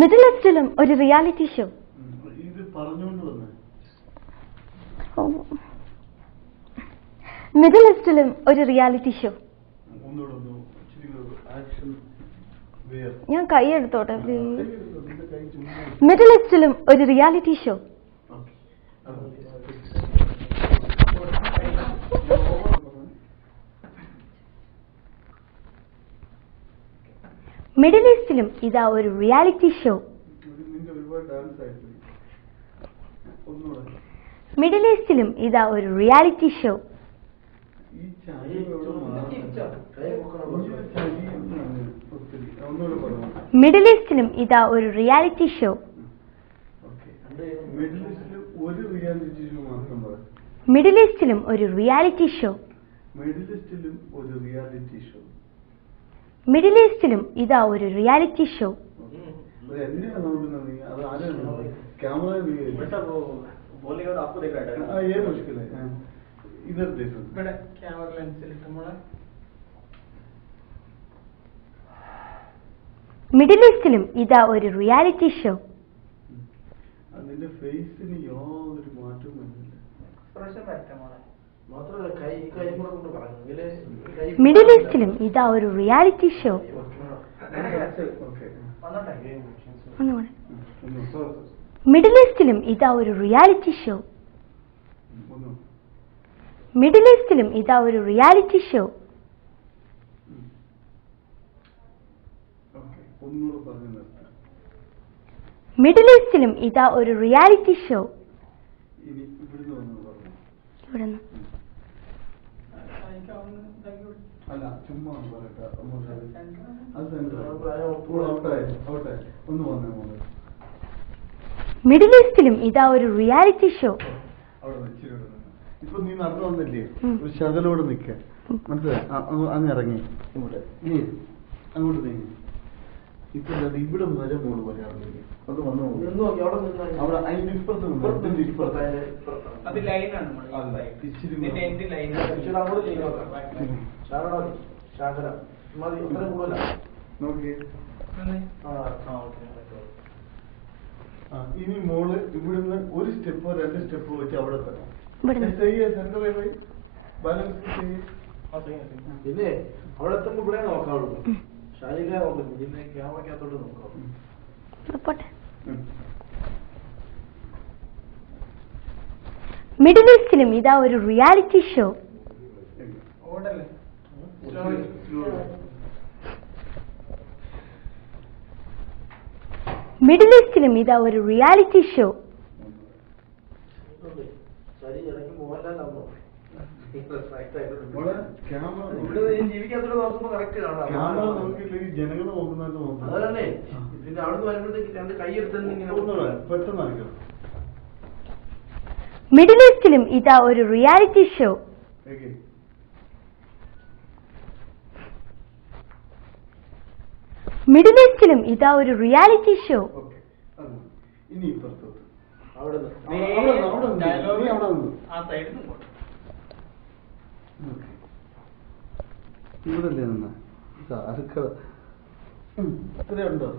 മിഡിൽ ഈസ്റ്റിലും ഒരു റിയാലിറ്റി ഷോ. ഇത് പറഞ്ഞുകൊണ്ട് വന്നേ. മിഡിൽ ഈസ്റ്റിലും ഒരു റിയാലിറ്റി ഷോ. ഞാൻ കൈ എടുത്തോട്ടെ പ്ലീസ്. മിഡിൽ ഈസ്റ്റിലും ഒരു റിയാലിറ്റി ഷോ. മിഡിൽ ഈസ്റ്റിലും ഇതാ ഒരു റിയാലിറ്റി ഷോ. മിഡിൽ ഈസ്റ്റിലും ഇതാ ഒരു റിയാലിറ്റി ഷോ. മിഡിൽ ഈസ്റ്റിലും ഇതാ ഒരു റിയാലിറ്റി ഷോ. മിഡിൽ ഈസ്റ്റിലും ഒരു റിയാലിറ്റി ഷോ. മിഡിൽ ഈസ്റ്റിലും ഇതാ ഒരു റിയാലിറ്റി ഷോ. മിഡിൽ ഈസ്റ്റിലും ഇതാ ഒരു റിയാലിറ്റി ഷോ. അതിന്റെ ഫേസിന് യാതൊരു മാറ്റവും വരുന്നില്ല. മിഡിൽ ഈസ്റ്റിലും ഇതാ ഒരു റിയാലിറ്റി ഷോ. മിഡിൽ ഈസ്റ്റിലും ഇതാ ഒരു റിയാലിറ്റി ഷോ. മിഡിൽ ഈസ്റ്റിലും ഇതാ ഒരു റിയാലിറ്റി ഷോ. മിഡിൽ ഈസ്റ്റിലും ഇതാ ഒരു റിയാലിറ്റി ഷോ. ഇവിടുന്ന് അല്ല ചുമ്മാ പറയട്ടെ. ഒന്ന് വന്നേ മോളെ. മിഡിൽ ഈസ്റ്റിലും ഇതാ ഒരു റിയാലിറ്റി ഷോ. അവിടെ വെച്ചിട്ട് ഇപ്പൊ നീ നടന്നു വന്നില്ലേ, ഒരു ശകലോട് നിക്ക, മനസ്സിലായി? അങ്ങ് ഇറങ്ങി ഇങ്ങോട്ട്, നീ അങ്ങോട്ട് നീങ്ങി. ഇപ്പൊ ഇവിടെ വരെ മോള് പറയാറില്ല. അത് വന്നു അവിടെ അതിന്റെ ഇപ്പുറത്ത് അത് ലൈനാണ് നോക്കിയേ. ഇനി മോള് ഇവിടുന്ന് ഒരു സ്റ്റെപ്പോ 2 സ്റ്റെപ്പോ വെച്ച് അവിടെ തന്നെ സെന്ററിൽ പോയി ബാലൻസ് ചെയ്യേ. പിന്നെ അവിടെ എത്തുമ്പോ ഇവിടെ നോക്കാവുള്ളൂ. ശാരീരിക നോക്കുന്നു, പിന്നെ ക്യാമറക്കകത്തോട്ട് നോക്കാവുള്ളൂ. മിഡിൽ ഈസ്റ്റിലും ഇതാ ഒരു റിയാലിറ്റി ഷോ. ഓടല്ലേ മിഡിൽ ഈസ്റ്റിലും ഇതാ ഒരു റിയാലിറ്റി ഷോ. ജീവിക്കാത്തോടെ നോക്കുമ്പോ കറക്റ്റ് കാണാം. ജനങ്ങൾ നോക്കുന്നതായിട്ട് നോക്കണം. അതല്ലേ പിന്നെ അവിടെ നിന്ന് വരുമ്പോഴത്തേക്ക് 2 കൈയെടുത്ത് പെട്ടെന്ന് അറിയാം. മിഡിൽ ഈസ്റ്റിലും ഇതാ ഒരു റിയാലിറ്റി ഷോ. മിഡിൽ ഈസ്റ്റിലും ഇതാ ഒരു റിയാലിറ്റി ഷോ. ഇനി ഇപ്പുറത്തോട്ട് അവിടെ ഇവിടെ അല്ലേ നിന്ന അടുക്കള ഇത്രയുണ്ടോ?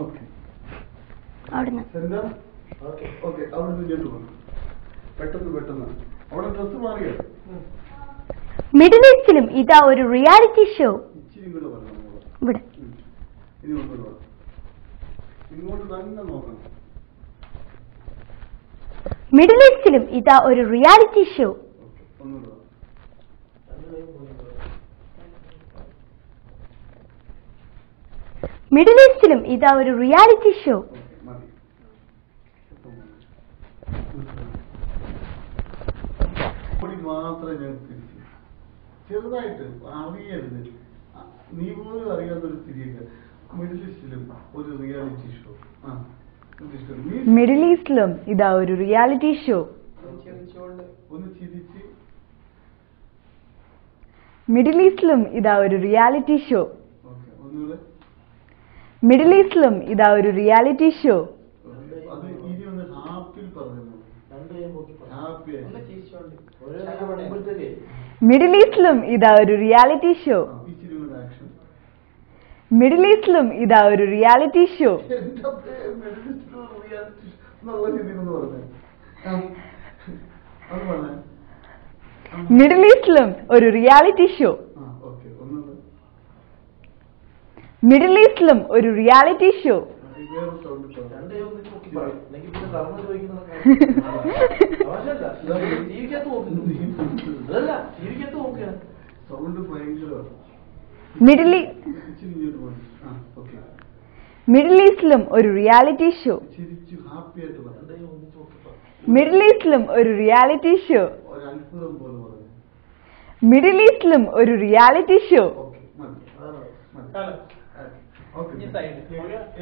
ഓക്കെ ഓക്കെ അവിടെ ഇങ്ങോട്ട് പോകുന്നു. പെട്ടെന്ന് അവിടെ ഡ്രസ് മാറിയോ? മിഡിൽ ഈസ്റ്റിലും ഇതാ ഒരു റിയാലിറ്റി ഷോ. ഇച്ചിരി കൂടെ പറഞ്ഞു ഇവിടെ ഇനി ഒന്നുകൂടെ ഇങ്ങോട്ട് തന്നെ നോക്കണം. മിഡിൽ ഈസ്റ്റിലും ഇതാ ഒരു റിയാലിറ്റി ഷോ. ഒന്നുകൂടെ മിഡിൽ ഈസ്റ്റിലും ഇതാ ഒരു റിയാലിറ്റി ഷോ. മാത്രമേ ഞാൻ തിരിച്ചു ചെറുതായിട്ട് അറിയരുത്. നീ പോലും അറിയാത്തൊരു തിരിയൊക്കെ. മിഡിൽ ഈസ്റ്റിലും ഒരു റിയാലിറ്റി ഷോ. മിഡിൽ ഈസ്റ്റിലും ഇതാ ഒരു റിയാലിറ്റി ഷോ. ഒന്ന് ചിരിച്ച്. മിഡിൽ ഈസ്റ്റിലും ഇതാ ഒരു റിയാലിറ്റി ഷോ. ഒന്നുകൂടെ. മിഡിൽ ഈസ്റ്റിലും ഇതാ ഒരു റിയാലിറ്റി ഷോ. അത് ഇനി ഒന്ന് ഹാപ്പിയിൽ പറഞ്ഞു. ഹാപ്പി മിഡിൽ ഈസ്റ്റിലും ഇതാ ഒരു റിയാലിറ്റി ഷോ. മിഡിൽ ഈസ്റ്റിലും ഇതാ ഒരു റിയാലിറ്റി ഷോ. മിഡിൽ ഈസ്റ്റിലും ഒരു റിയാലിറ്റി ഷോ. മിഡിൽ ഈസ്റ്റിലും ഒരു റിയാലിറ്റി ഷോ. മിഡിൽ ഈസ്റ്റിലും ഒരു റിയാലിറ്റി ഷോ. മിഡിൽ ഈസ്റ്റിലും ഒരു റിയാലിറ്റി ഷോ. മിഡിൽ ഈസ്റ്റിലും ഒരു റിയാലിറ്റി ഷോ.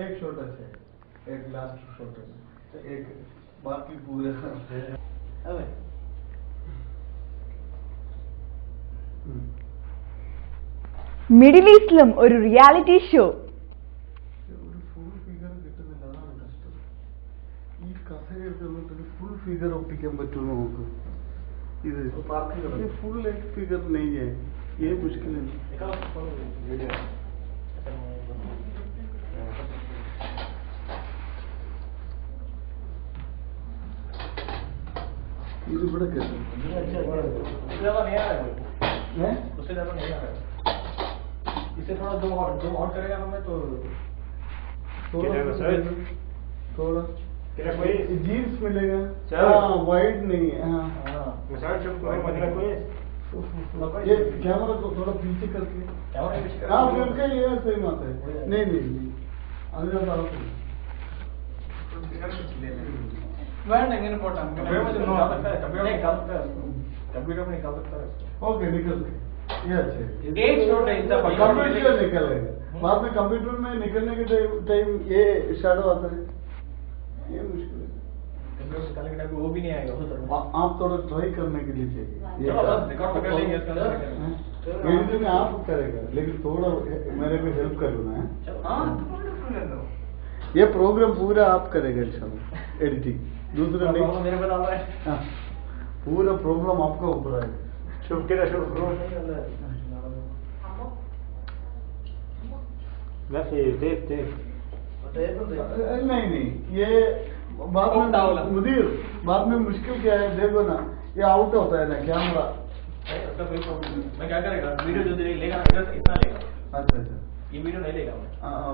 एक शॉट अच्छा है, एक लास्ट शॉट है, एक बाकी पूरे മിഡിൽ ഈസ്റ്റിലും ഒരു റിയാലിറ്റി ഷോ. ഫുൾ ഫിഗർ കിട്ടുന്നില്ല, അതാണ് കഷ്ടം. ഈ കസേര എടുത്തിട്ട് ഫുൾ ഫിഗർ ഒപ്പിക്കാൻ പറ്റുമോ നോക്ക്. ഇത് ഫുൾ एक फिगर नहीं है, ये मुश्किल है. ഇത് ഇവിടെ കിട്ടും. इसे थोड़ा दो और करेगा हमें तो थोड़ा जीन्स मिलेगा हाँ वाइट नहीं है हाँ ये कैमरा को थोड़ा पीछे करके हाँ बिल्कुल ये सही बात है नहीं അതിനകത്ത് അളക്കില്ല വേണ്ട എങ്ങനെ പോട്ടെ कंप्यूटर में निकाल सकता है ओके निकल ये अच्छे एक शॉट है इसका कंप्यूटर निकलेगा बाद में कंप्यूटर में निकलने के टाइम ये शैडो आता है ये मुश्किल है कंप्यूटर निकालने के टाइम वो भी नहीं आएगा आप थोड़ा ट्राई करने के लिए चाहिए रिकॉर्ड कर लेंगे एडिटिंग में आप करेगा लेकिन थोड़ा मेरे को हेल्प करो ना ये प्रोग्राम पूरा आप करेगा इंशाल्लाह एडिटिंग दूसरा नहीं मेरे पे डाल रहा है हाँ पूरा प्रॉब्लम आपका ऊपर आएगा शुभ के शुभ करो वैसे नहीं ये बाद में मुदीर बाद में मुश्किल क्या है देखो ना ये आउट होता है ना कैमरा मैं क्या करेगा वीडियो जो लेगा इतना लेगा अच्छा ये वीडियो नहीं लेगा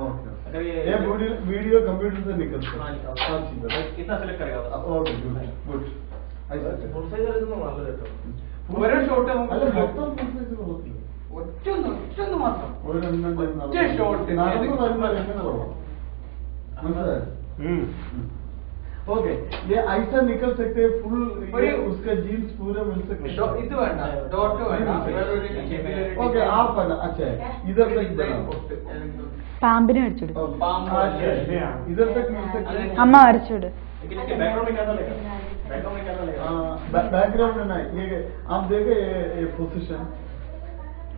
ओके अगर ये वीडियो कंप्यूटर से निकलता है कितना सेलेक्ट करेगा ओके गुड ഓരോ ഷോട്ട് അല്ല മൊത്തം ഒറ്റൊന്ന് മാത്രം ഒറ്റ ഷോട്ട് നടന്നു വരുമ്പോൾ എങ്ങനെ പോകാം മനസ്സിലായോ ओके ये ऐसा निकल सकते हैं फुल उसका जीन्स पूरा मिल सकते हैं ഇത് വേണ്ട ഡോട്ട് വേണ്ട ओके आप बना अच्छा है इधर तक बनाओ പാമ്പിനെ വരച്ചുവിട് इधर तक मिल सकते हैं അമ്മ വരച്ചുവിട് बैकग्राउंड में क्या डालेगा बैकग्राउंड में क्या डालेगा बैकग्राउंड में ना ये आप देखे ये पोजीशन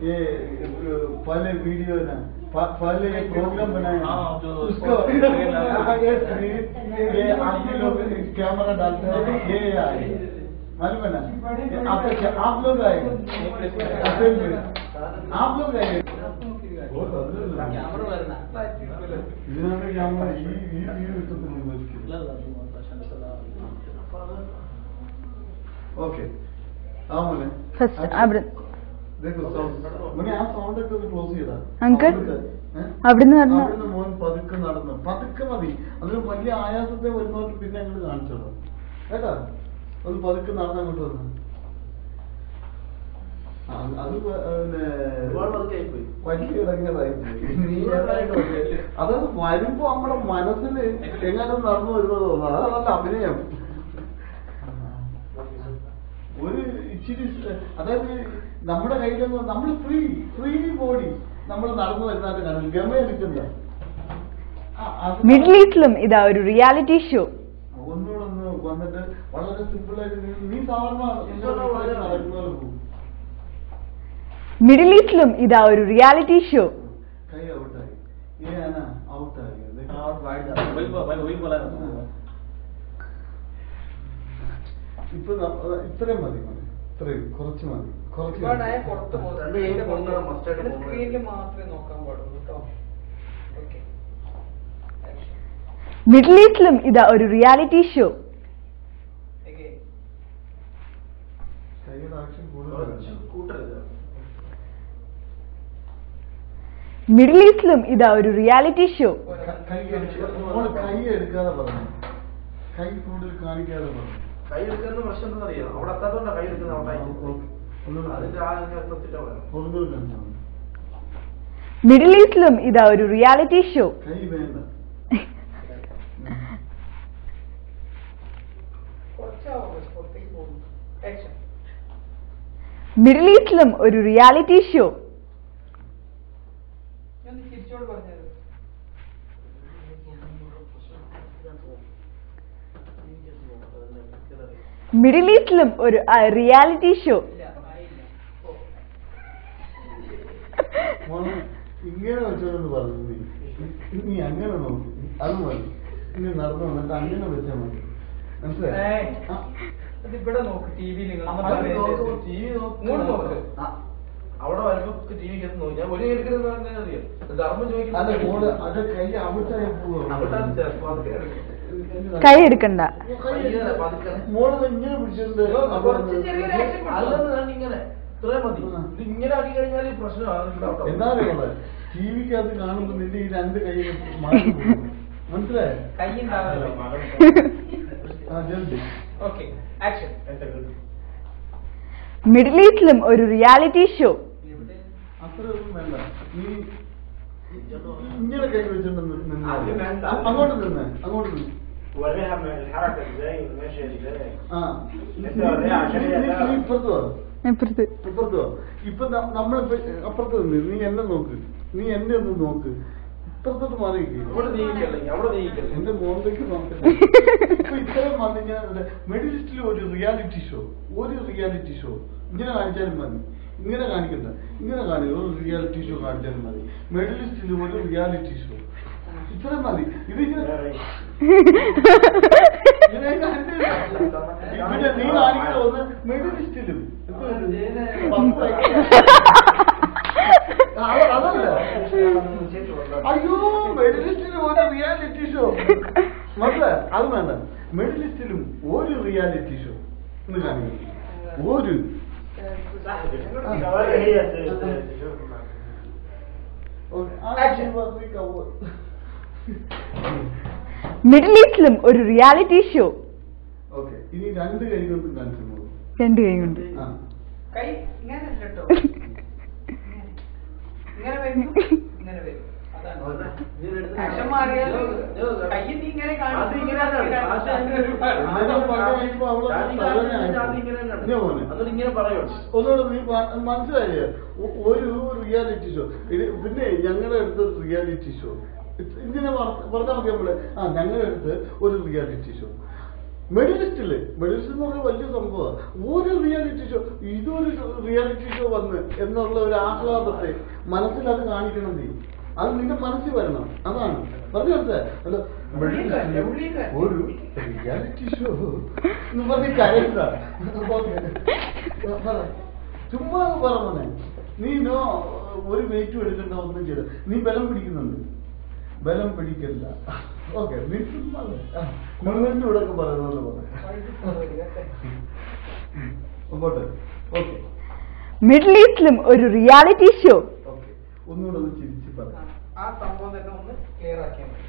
ये पहले वीडियो ना पहले ये प्रोग्राम बनाए उसको ये स्क्रीन ये आदमी लोग कैमरा डालते हैं ये आए मालूम है ना आप लोग आएंगे आप लोग आएंगे ഇതിനകത്ത് ക്യാമറ ഈ ഓക്കെ ആ മോനെ ഫസ്റ്റ് അവിടെ देखो साउंड മോനെ ആ സൗണ്ട് ഒക്കെ ഒന്ന് ക്ലോസ് ചെയ്താ അങ്കിൾ അവിടുന്ന് വരണ അവിടുന്ന് മോൻ പതുക്കെ നടന്നു പതുക്കെ മതി അതിന് വലിയ ആയാസത്തെ വരുന്നവർക്ക് പിന്നെ അങ്ങോട്ട് കാണിച്ചോളൂ കേട്ടാ ഒന്ന് പതുക്കെ നടന്ന് അങ്ങോട്ട് വന്നു അത് വലിയ ഇടങ്ങേറായി അതത് വരുമ്പോ നമ്മുടെ മനസ്സിൽ എങ്ങനെ നടന്നു വരുന്നത് തോന്നുന്നു അതാണ് നല്ല അഭിനയം ഒരു ഇച്ചിരി അതായത് നമ്മുടെ കയ്യിലൊന്നും നമ്മൾ ഫ്രീ ബോഡി നമ്മൾ നടന്നു വരുന്നതായിട്ട് കാണും ഗമ എടുക്കുന്ന മിഡിൽ ഈസ്റ്റിലും ഇതാ ഒരു റിയാലിറ്റി ഷോ ഒന്നുകൂടൊന്ന് വന്നിട്ട് വളരെ സിമ്പിൾ ആയിട്ട് നീ സാധാരണ നടക്കുന്നത് പോകും മിഡിൽ ഈസ്റ്റിലും ഇതാ ഒരു റിയാലിറ്റി ഷോ കൈ ഔട്ടായി ये है ना आउट आ गया देखो वही बोला ഇപ്പൊ ഇത്രയും മതി ഇത്രയും കുറച്ച് മതി ഒരുപാടായ പുറത്ത് പോകുന്നത് സ്ക്രീനിൽ മാത്രമേ നോക്കാൻ പാടുള്ളൂ കേട്ടോ ഓക്കെ മിഡിൽ ഈസ്റ്റിലും ഇതാ ഒരു റിയാലിറ്റി ഷോ കൈയുടെ ആക്ഷൻ കൂടുതൽ മിഡിൽ ഈസ്റ്റിലും ഇതാ ഒരു റിയാലിറ്റി ഷോ കൈ എടുക്കാതെ പറഞ്ഞു കൈ കൂടുതൽ കാണിക്കാതെ പറഞ്ഞു കൈ എടുക്കുന്ന പ്രശ്നം എന്താ അറിയാം അവിടെ എത്താത്തോണ്ടാ കൈ എടുക്കുന്ന മിഡിൽ ഈസ്റ്റിലും ഇതാ ഒരു റിയാലിറ്റി ഷോ കൈ വേണ്ട മിഡിൽ ഈസ്റ്റിലും ഒരു റിയാലിറ്റി ഷോ മിഡിൽ ഈസ്റ്റിലും ഒരു റിയാലിറ്റി ഷോ ഇങ്ങനെ വെച്ചോന്ന് പറഞ്ഞു നീ അങ്ങനെ നോക്കി അത് മതി ഇനി നടന്നു വന്നിട്ട് അങ്ങനെ വെച്ചാൽ മതി മനസ്സിലായി ഇവിടെ നോക്ക് ടി വി നിങ്ങൾ അവിടെ വരുമ്പോ ടി വി നോക്കി ഞാൻ ഒരു എടുക്കുന്നത് അറിയാം ധർമ്മം അല്ല മോള് അത് കൈ അവിട്ടായി കൈ എടുക്കണ്ട മോള് ഇങ്ങനെ പിടിച്ചിട്ടുണ്ട് അല്ലെന്ന് ഇങ്ങനെ ഇത്രയും മതി ഇങ്ങനെ ആക്കി കഴിഞ്ഞാൽ പ്രശ്നമാണ് എന്താ പറയുക ടി വിക്കകത്ത് കാണുമ്പോ നിന്റെ ഈ രണ്ട് കൈ മാറി മനസ്സിലായോ? കയ്യുണ്ടാവില്ല. ജൽദി. Okay action. മിഡിൽ ഈസ്റ്റിലും ഒരു റിയാലിറ്റി ഷോ. അത്രയൊന്നും വേണ്ട. നീ ഇങ്ങനെ കൈ വെച്ചിട്ട് അങ്ങോട്ട് നിന്ന് അങ്ങോട്ട് നിന്ന്. ഇപ്പുറത്തോ ഇപ്പൊ നമ്മളിപ്പോ അപ്പുറത്ത് നിന്ന് നീ എന്നെ നോക്ക്, നീ എന്നെ ഒന്ന് നോക്ക്, ഇപ്പുറത്തോട്ട് മാറിയിരിക്കും. എന്റെ മോന്തേക്ക് നോക്കില്ല. ഇപ്പൊ ഇത്രയും വന്നിങ്ങനെ മിഡിൽ ഈസ്റ്റിൽ ഒരു റിയാലിറ്റി ഷോ ഇങ്ങനെ കാണിച്ചാലും മതി. ഇങ്ങനെ കാണിക്കണ്ട, ഇങ്ങനെ കാണിക്കും. ഒരു റിയാലിറ്റി ഷോ കാണിച്ചാലും മതി. മിഡിൽ ഈസ്റ്റിൽ ഒരു റിയാലിറ്റി ഷോ ഇത്രയും മതി. ഇതിങ്ങനെ പിന്നെ നീ കാണിക്കുന്ന ഒന്ന് മിഡിൽ ഈസ്റ്റിലും അതല്ല. അയ്യോ മിഡിൽ ഈസ്റ്റിലും ഒരു റിയാലിറ്റി ഷോ മനസ്സിലായോ? അത് വേണ്ട. മിഡിൽ ഈസ്റ്റിലും ഒരു റിയാലിറ്റി ഷോ എന്ന് കാണിക്കും. ഒരു മിഡിൽ ഈസ്റ്റിലും ഒരു റിയാലിറ്റി ഷോ. ഓക്കെ, ഇനി രണ്ട് കൈ കൊണ്ട് കാണിച്ചു. രണ്ട് കൈ കൊണ്ട്. കൈ ഇങ്ങനെ കേട്ടോ, ഇങ്ങനെ വരും, ഇങ്ങനെ വരും. അതാണ് മാറിയാൽ കൈ നീ ഇങ്ങനെ കാണിച്ചു. ഒന്നുകൂടെ നീ മനസ്സിലായില്ലേ? ഒരു റിയാലിറ്റി ഷോ. പിന്നെ ഞങ്ങളുടെ അടുത്ത് റിയാലിറ്റി ഷോ ഇങ്ങനെ പറഞ്ഞാൽ മതി നമ്മള്. ഞങ്ങളുടെ അടുത്ത് ഒരു റിയാലിറ്റി ഷോ. മിഡിൽ ഈസ്റ്റില് എന്ന് പറഞ്ഞാൽ വലിയ സംഭവമാണ്. ഒരു റിയാലിറ്റി ഷോ, ഇതൊരു റിയാലിറ്റി ഷോ വന്ന് എന്നുള്ള ഒരു ആഹ്ലാദത്തെ മനസ്സിൽ അത് കാണിക്കണം. നീ അത് നിന്റെ മനസ്സിൽ വരണം. അതാണ് പറഞ്ഞു മനസ്സിലായി. അല്ല ഒരു റിയാലിറ്റി ഷോ എന്ന് പറഞ്ഞ് കരയില്ല. ചുമ്മാ പറഞ്ഞേ. നീ ഒരു വെയിറ്റും എടുക്കണ്ട, ഒന്നും ചെയ്ത. നീ ബലം പിടിക്കുന്നുണ്ട്. ബലം പിടിക്കില്ല. ഓക്കെ, നീ ചുമ്മാ മുഴുവൻ്റെ ഇവിടെ ഒക്കെ പറയുന്നത് പോട്ടെ. ഓക്കെ, മിഡിൽ ഈസ്റ്റിലും ഒരു റിയാലിറ്റി ഷോ. ഓക്കെ, ഒന്നുകൂടെ ഒന്ന് ചിരിച്ച് പറയാം. ആ സംഭവം തന്നെ ഒന്ന് ക്ലിയർ ആക്കിയാൽ മതി.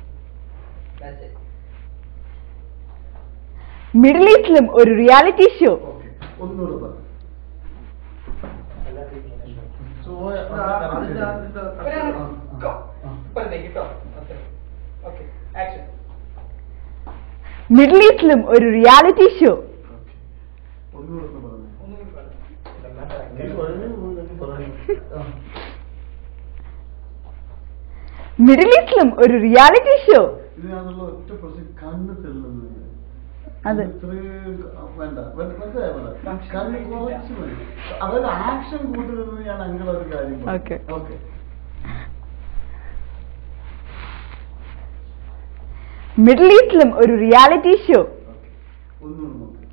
മിഡിൽ ഈസ്റ്റിലും ഒരു റിയാലിറ്റി ഷോ. ഓക്കെ, ഒന്നുകൂടെ പറയാം. മിഡിൽ ഈസ്റ്റിലും ഒരു റിയാലിറ്റി ഷോ. മിഡിൽ ഈസ്റ്റിലും ഒരു റിയാലിറ്റി ഷോ. ഇതിനകത്തുള്ള ഒറ്റ പ്രശ്നം കണ്ണ് തെള്ളുന്നത്. അതെ, വേണ്ട, മനസ്സിലായ കണ്ണ് കുറച്ച് മതി. അതായത് ആക്ഷൻ കൂട്ടുന്നത് ഞാൻ അങ്ങനെ ഒരു കാര്യം. ഓക്കെ. ഓക്കെ, മിഡിൽ ഈസ്റ്റിലും ഒരു റിയാലിറ്റി ഷോ. ഒന്നുകൂടെ നോക്ക്.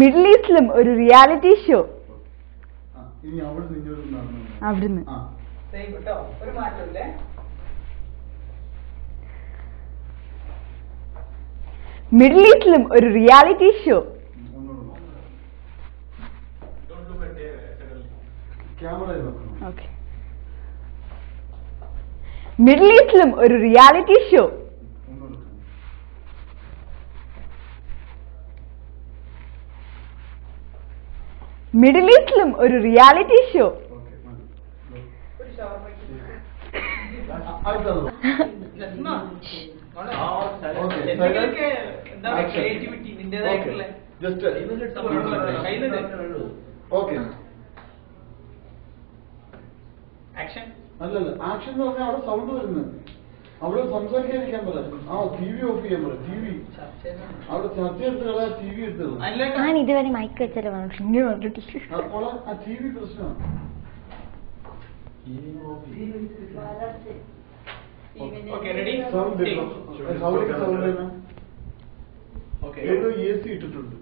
മിഡിൽ ഈസ്റ്റിലും ഒരു റിയാലിറ്റി ഷോ. ഇനി അവിടെ നിന്നോട് അവിടുന്ന്. ഒരു മാറ്റമില്ലേ? മിഡിൽ ഈസ്റ്റിലും ഒരു റിയാലിറ്റി ഷോ. ക്യാമറ നോക്കണം. ഓക്കെ. മിഡിൽ ഈസ്റ്റിലും ഒരു റിയാലിറ്റി ഷോ. മിഡിൽ ഈസ്റ്റിലും ഒരു റിയാലിറ്റി ഷോ. ഒരു ഷവർമയ്ക്ക് എന്താണ് ക്രിയേറ്റിവിറ്റി നിന്റേതായിട്ടുള്ള ആക്ഷൻ. അല്ലല്ല, ആക്ഷൻ എന്ന് പറഞ്ഞാൽ അവിടെ സൗണ്ട് വരുന്നത്. അവിടെ സംസാരിക്കാതിരിക്കാൻ പറയാം. TV ഓഫ് ചെയ്യാൻ പറയാം. TV അവിടെ ചർച്ച എടുത്ത് കളയാ. TV എടുത്തത് ഞാൻ ഇതുവരെ മൈക്ക് വെച്ചാലും അപ്പോൾ ആ TV പ്രശ്നമാണ്. Okay, ready? Sound sound Okay. ഏതോ AC ഇട്ടിട്ടുണ്ട്.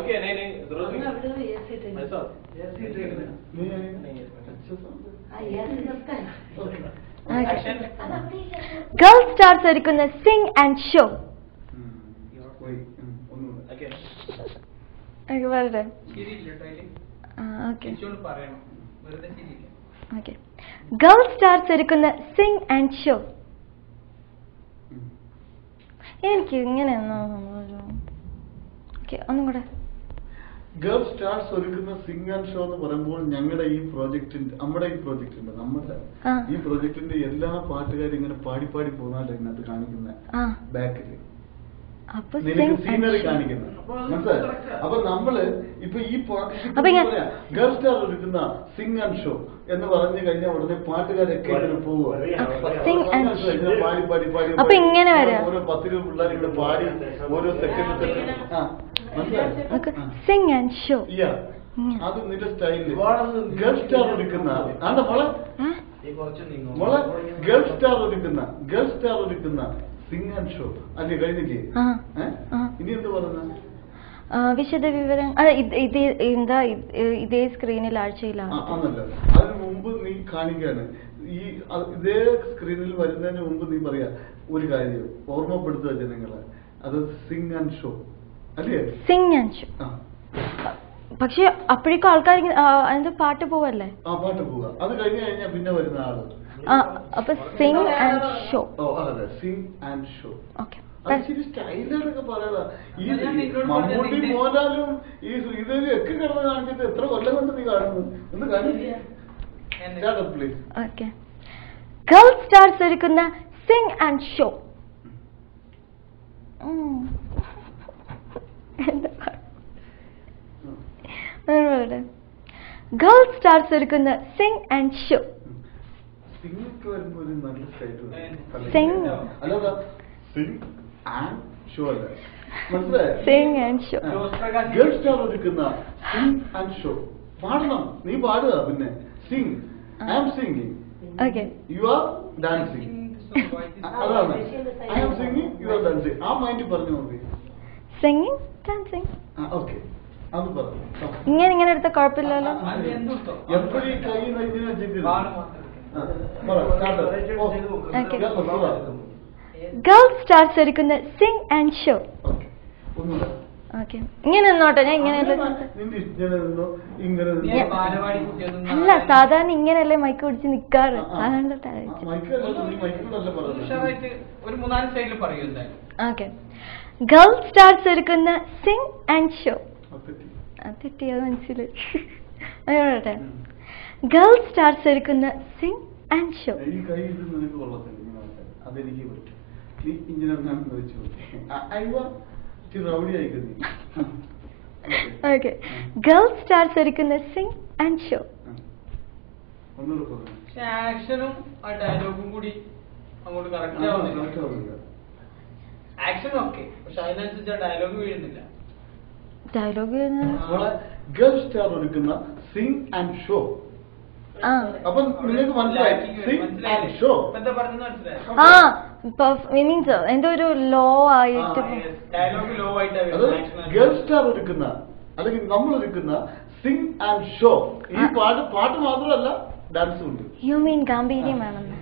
Okay, नहीं जरूरत नहीं। ऐसा ഗേൾ സ്റ്റാർസ് ഒരുക്കുന്ന സിംഗ് ആൻഡ് ഷോ. ശരിയില്ല കേട്ടോ അതില്. ഓക്കെ. പറയണം, വെറുതെ ശരിയില്ല. ഓക്കെ. ഗേൾ സ്റ്റാർസ് ഒരുക്കുന്ന സിംഗ് ആൻഡ് ഷോ. എനിക്ക് ഇങ്ങനെ ഒന്നും കൂടെ. ഗേൾ സ്റ്റാർസ് ഒരുക്കുന്ന സിംഗ് ആൻഡ് ഷോ എന്ന് പറയുമ്പോൾ നമ്മുടെ ഈ പ്രോജക്റ്റിന്റെ ഈ പ്രോജക്റ്റിന്റെ എല്ലാ പാട്ടുകാരും ഇങ്ങനെ പാടി പാടി പോകുന്നതല്ല ഇതിനകത്ത് കാണിക്കുന്ന ബാക്കില് സീനറി കാണിക്കുന്നത് മനസ്സിലായി. അപ്പൊ നമ്മള് ഇപ്പൊ ഈ പാട്ട് ഗേൾ സ്റ്റാർ ഒരുക്കുന്ന സിംഗ് ആൻഡ് ഷോ എന്ന് പറഞ്ഞു കഴിഞ്ഞാൽ ഉടനെ പാട്ടുകാരൊക്കെ പോവുക പാടി പാടി പാടി ഓരോ 10 പിള്ളേർ ഇവിടെ പാടി ഓരോ സെക്കൻഡ് സിംഗ് ആൻഡ് ഷോ. അത് നിന്റെ സ്റ്റൈലില് ഗേൾ സ്റ്റാർ ഒരുക്കുന്ന മോളെ ഗേൾ സ്റ്റാർ ഒരുക്കുന്ന സിംഗ് ആൻഡ് ഷോ അല്ലേ കഴിഞ്ഞില്ലേ? ഇനി എന്ത് പറഞ്ഞ വിശദ വിവരം ഇതേ സ്ക്രീനിൽ ആഴ്ചയിലാണ്. ആണല്ലോ. അതിന് മുമ്പ് നീ കാണിക്കാണ് ഈ ഇതേ സ്ക്രീനിൽ വരുന്നതിന് മുമ്പ് നീ പറയാ ഒരു കാര്യം ഓർമ്മപ്പെടുത്തുക ജനങ്ങളെ, അത് സിംഗ് ആൻഡ് ഷോ അല്ലേ? Singh and show. പക്ഷെ അപ്പോഴേക്കും ആൾക്കാർ അതിന്റെ പാട്ട് പോവല്ലേ? പാട്ട് പോവുക. അത് കഴിഞ്ഞു കഴിഞ്ഞാൽ പിന്നെ വരുന്ന ആള് അപ്പൊ sing and show. Sing and show. Okay. സ്റ്റൈലൊക്കെ പറയാ. ഈ മമ്മൂട്ടി മോഹൻലാലും ഈ ശ്രീദേവി ഒക്കെ കിടന്ന് കാണിച്ചിട്ട് എത്ര കൊല്ലം കൊണ്ട് നീ കാണുന്നു എന്ന് കാണിക്കുക. ഓക്കെ. ഗേൾ സ്റ്റാർസ് ഒരുക്കുന്ന sing and show. Girl stars ഒരുക്കുന്ന സിംഗ് ആൻഡ് ഷോ. സിംഗ് വരുമ്പോ ഒരു നല്ല സ്റ്റൈൽ സിംഗ് ആൻഡ് ഷോ അല്ലേ? മനസ്സിലായോ? Sing and show. Girl star ഒരുക്കുന്ന സിംഗ് ആൻഡ് ഷോ. പാടണം, നീ പാടുക. പിന്നെ sing, I am singing, you are dancing. അതാണ് I am singing, you are dancing. ആ മൈൻഡ് പറഞ്ഞു നോക്കി. Singing, dancing. ഓക്കെ, അത് പറഞ്ഞു. ഇങ്ങനെ എടുത്ത കുഴപ്പമില്ലല്ലോ. എപ്പോഴും ഈ കൈ ഇങ്ങനെ വെച്ചിട്ട് ഗേൾ സ്റ്റാർസ് ഒരുക്കുന്ന സിംഗ് ആൻഡ് ഷോ. ഓക്കെ. ഇങ്ങനെ നിന്നോട്ടെ. ഞാൻ ഇങ്ങനെ അല്ല, സാധാരണ ഇങ്ങനെയല്ലേ മൈക്ക് പിടിച്ച് നിക്കാറ്. ഓക്കെ. ഗേൾ സ്റ്റാർസ് ഒരുക്കുന്ന സിംഗ് ആൻഡ് ഷോ. തെറ്റി, അത് മനസ്സിലായി. അയോട്ടെ. ഗേൾ സ്റ്റാർസ് ഒരുക്കുന്ന sing and show. Okay. Girl stars ഒരുക്കുന്ന സിംഗ് ആൻഡ് ഷോ. ആക്ഷനും ആ ഡയലോഗും കൂടി അങ്ങോട്ട് കറക്റ്റ് ആവുന്നില്ല. ആക്ഷൻ ഓക്കെ, പക്ഷെ അതിനനുസരിച്ച് ഡയലോഗ് വീഴുന്നില്ല. ഡയലോഗ് ഗേൾ സ്റ്റാർ ഒരുക്കുന്ന സിംഗ് ആൻഡ് ഷോ. അപ്പൊ നിങ്ങൾക്ക് മനസ്സിലായി സിംഗ് ആൻഡ് ഷോ എന്താ പറഞ്ഞെന്ന് മനസ്സിലായി? മീനിങ്സ് എന്തോ ഒരു ലോ ആയിട്ട് ഡയലോഗ് ലോ ആയിട്ട് ഗേൾ സ്റ്റാർ ഒരുക്കുന്ന അല്ലെങ്കിൽ നമ്മൾ ഒരുക്കുന്ന സിംഗ് ആൻഡ് ഷോ. ഈ പാട്ട് മാത്രമല്ല ഡാൻസും ഉണ്ട്. യു മീൻ ഗാംഭീര്യമാണെന്ന്.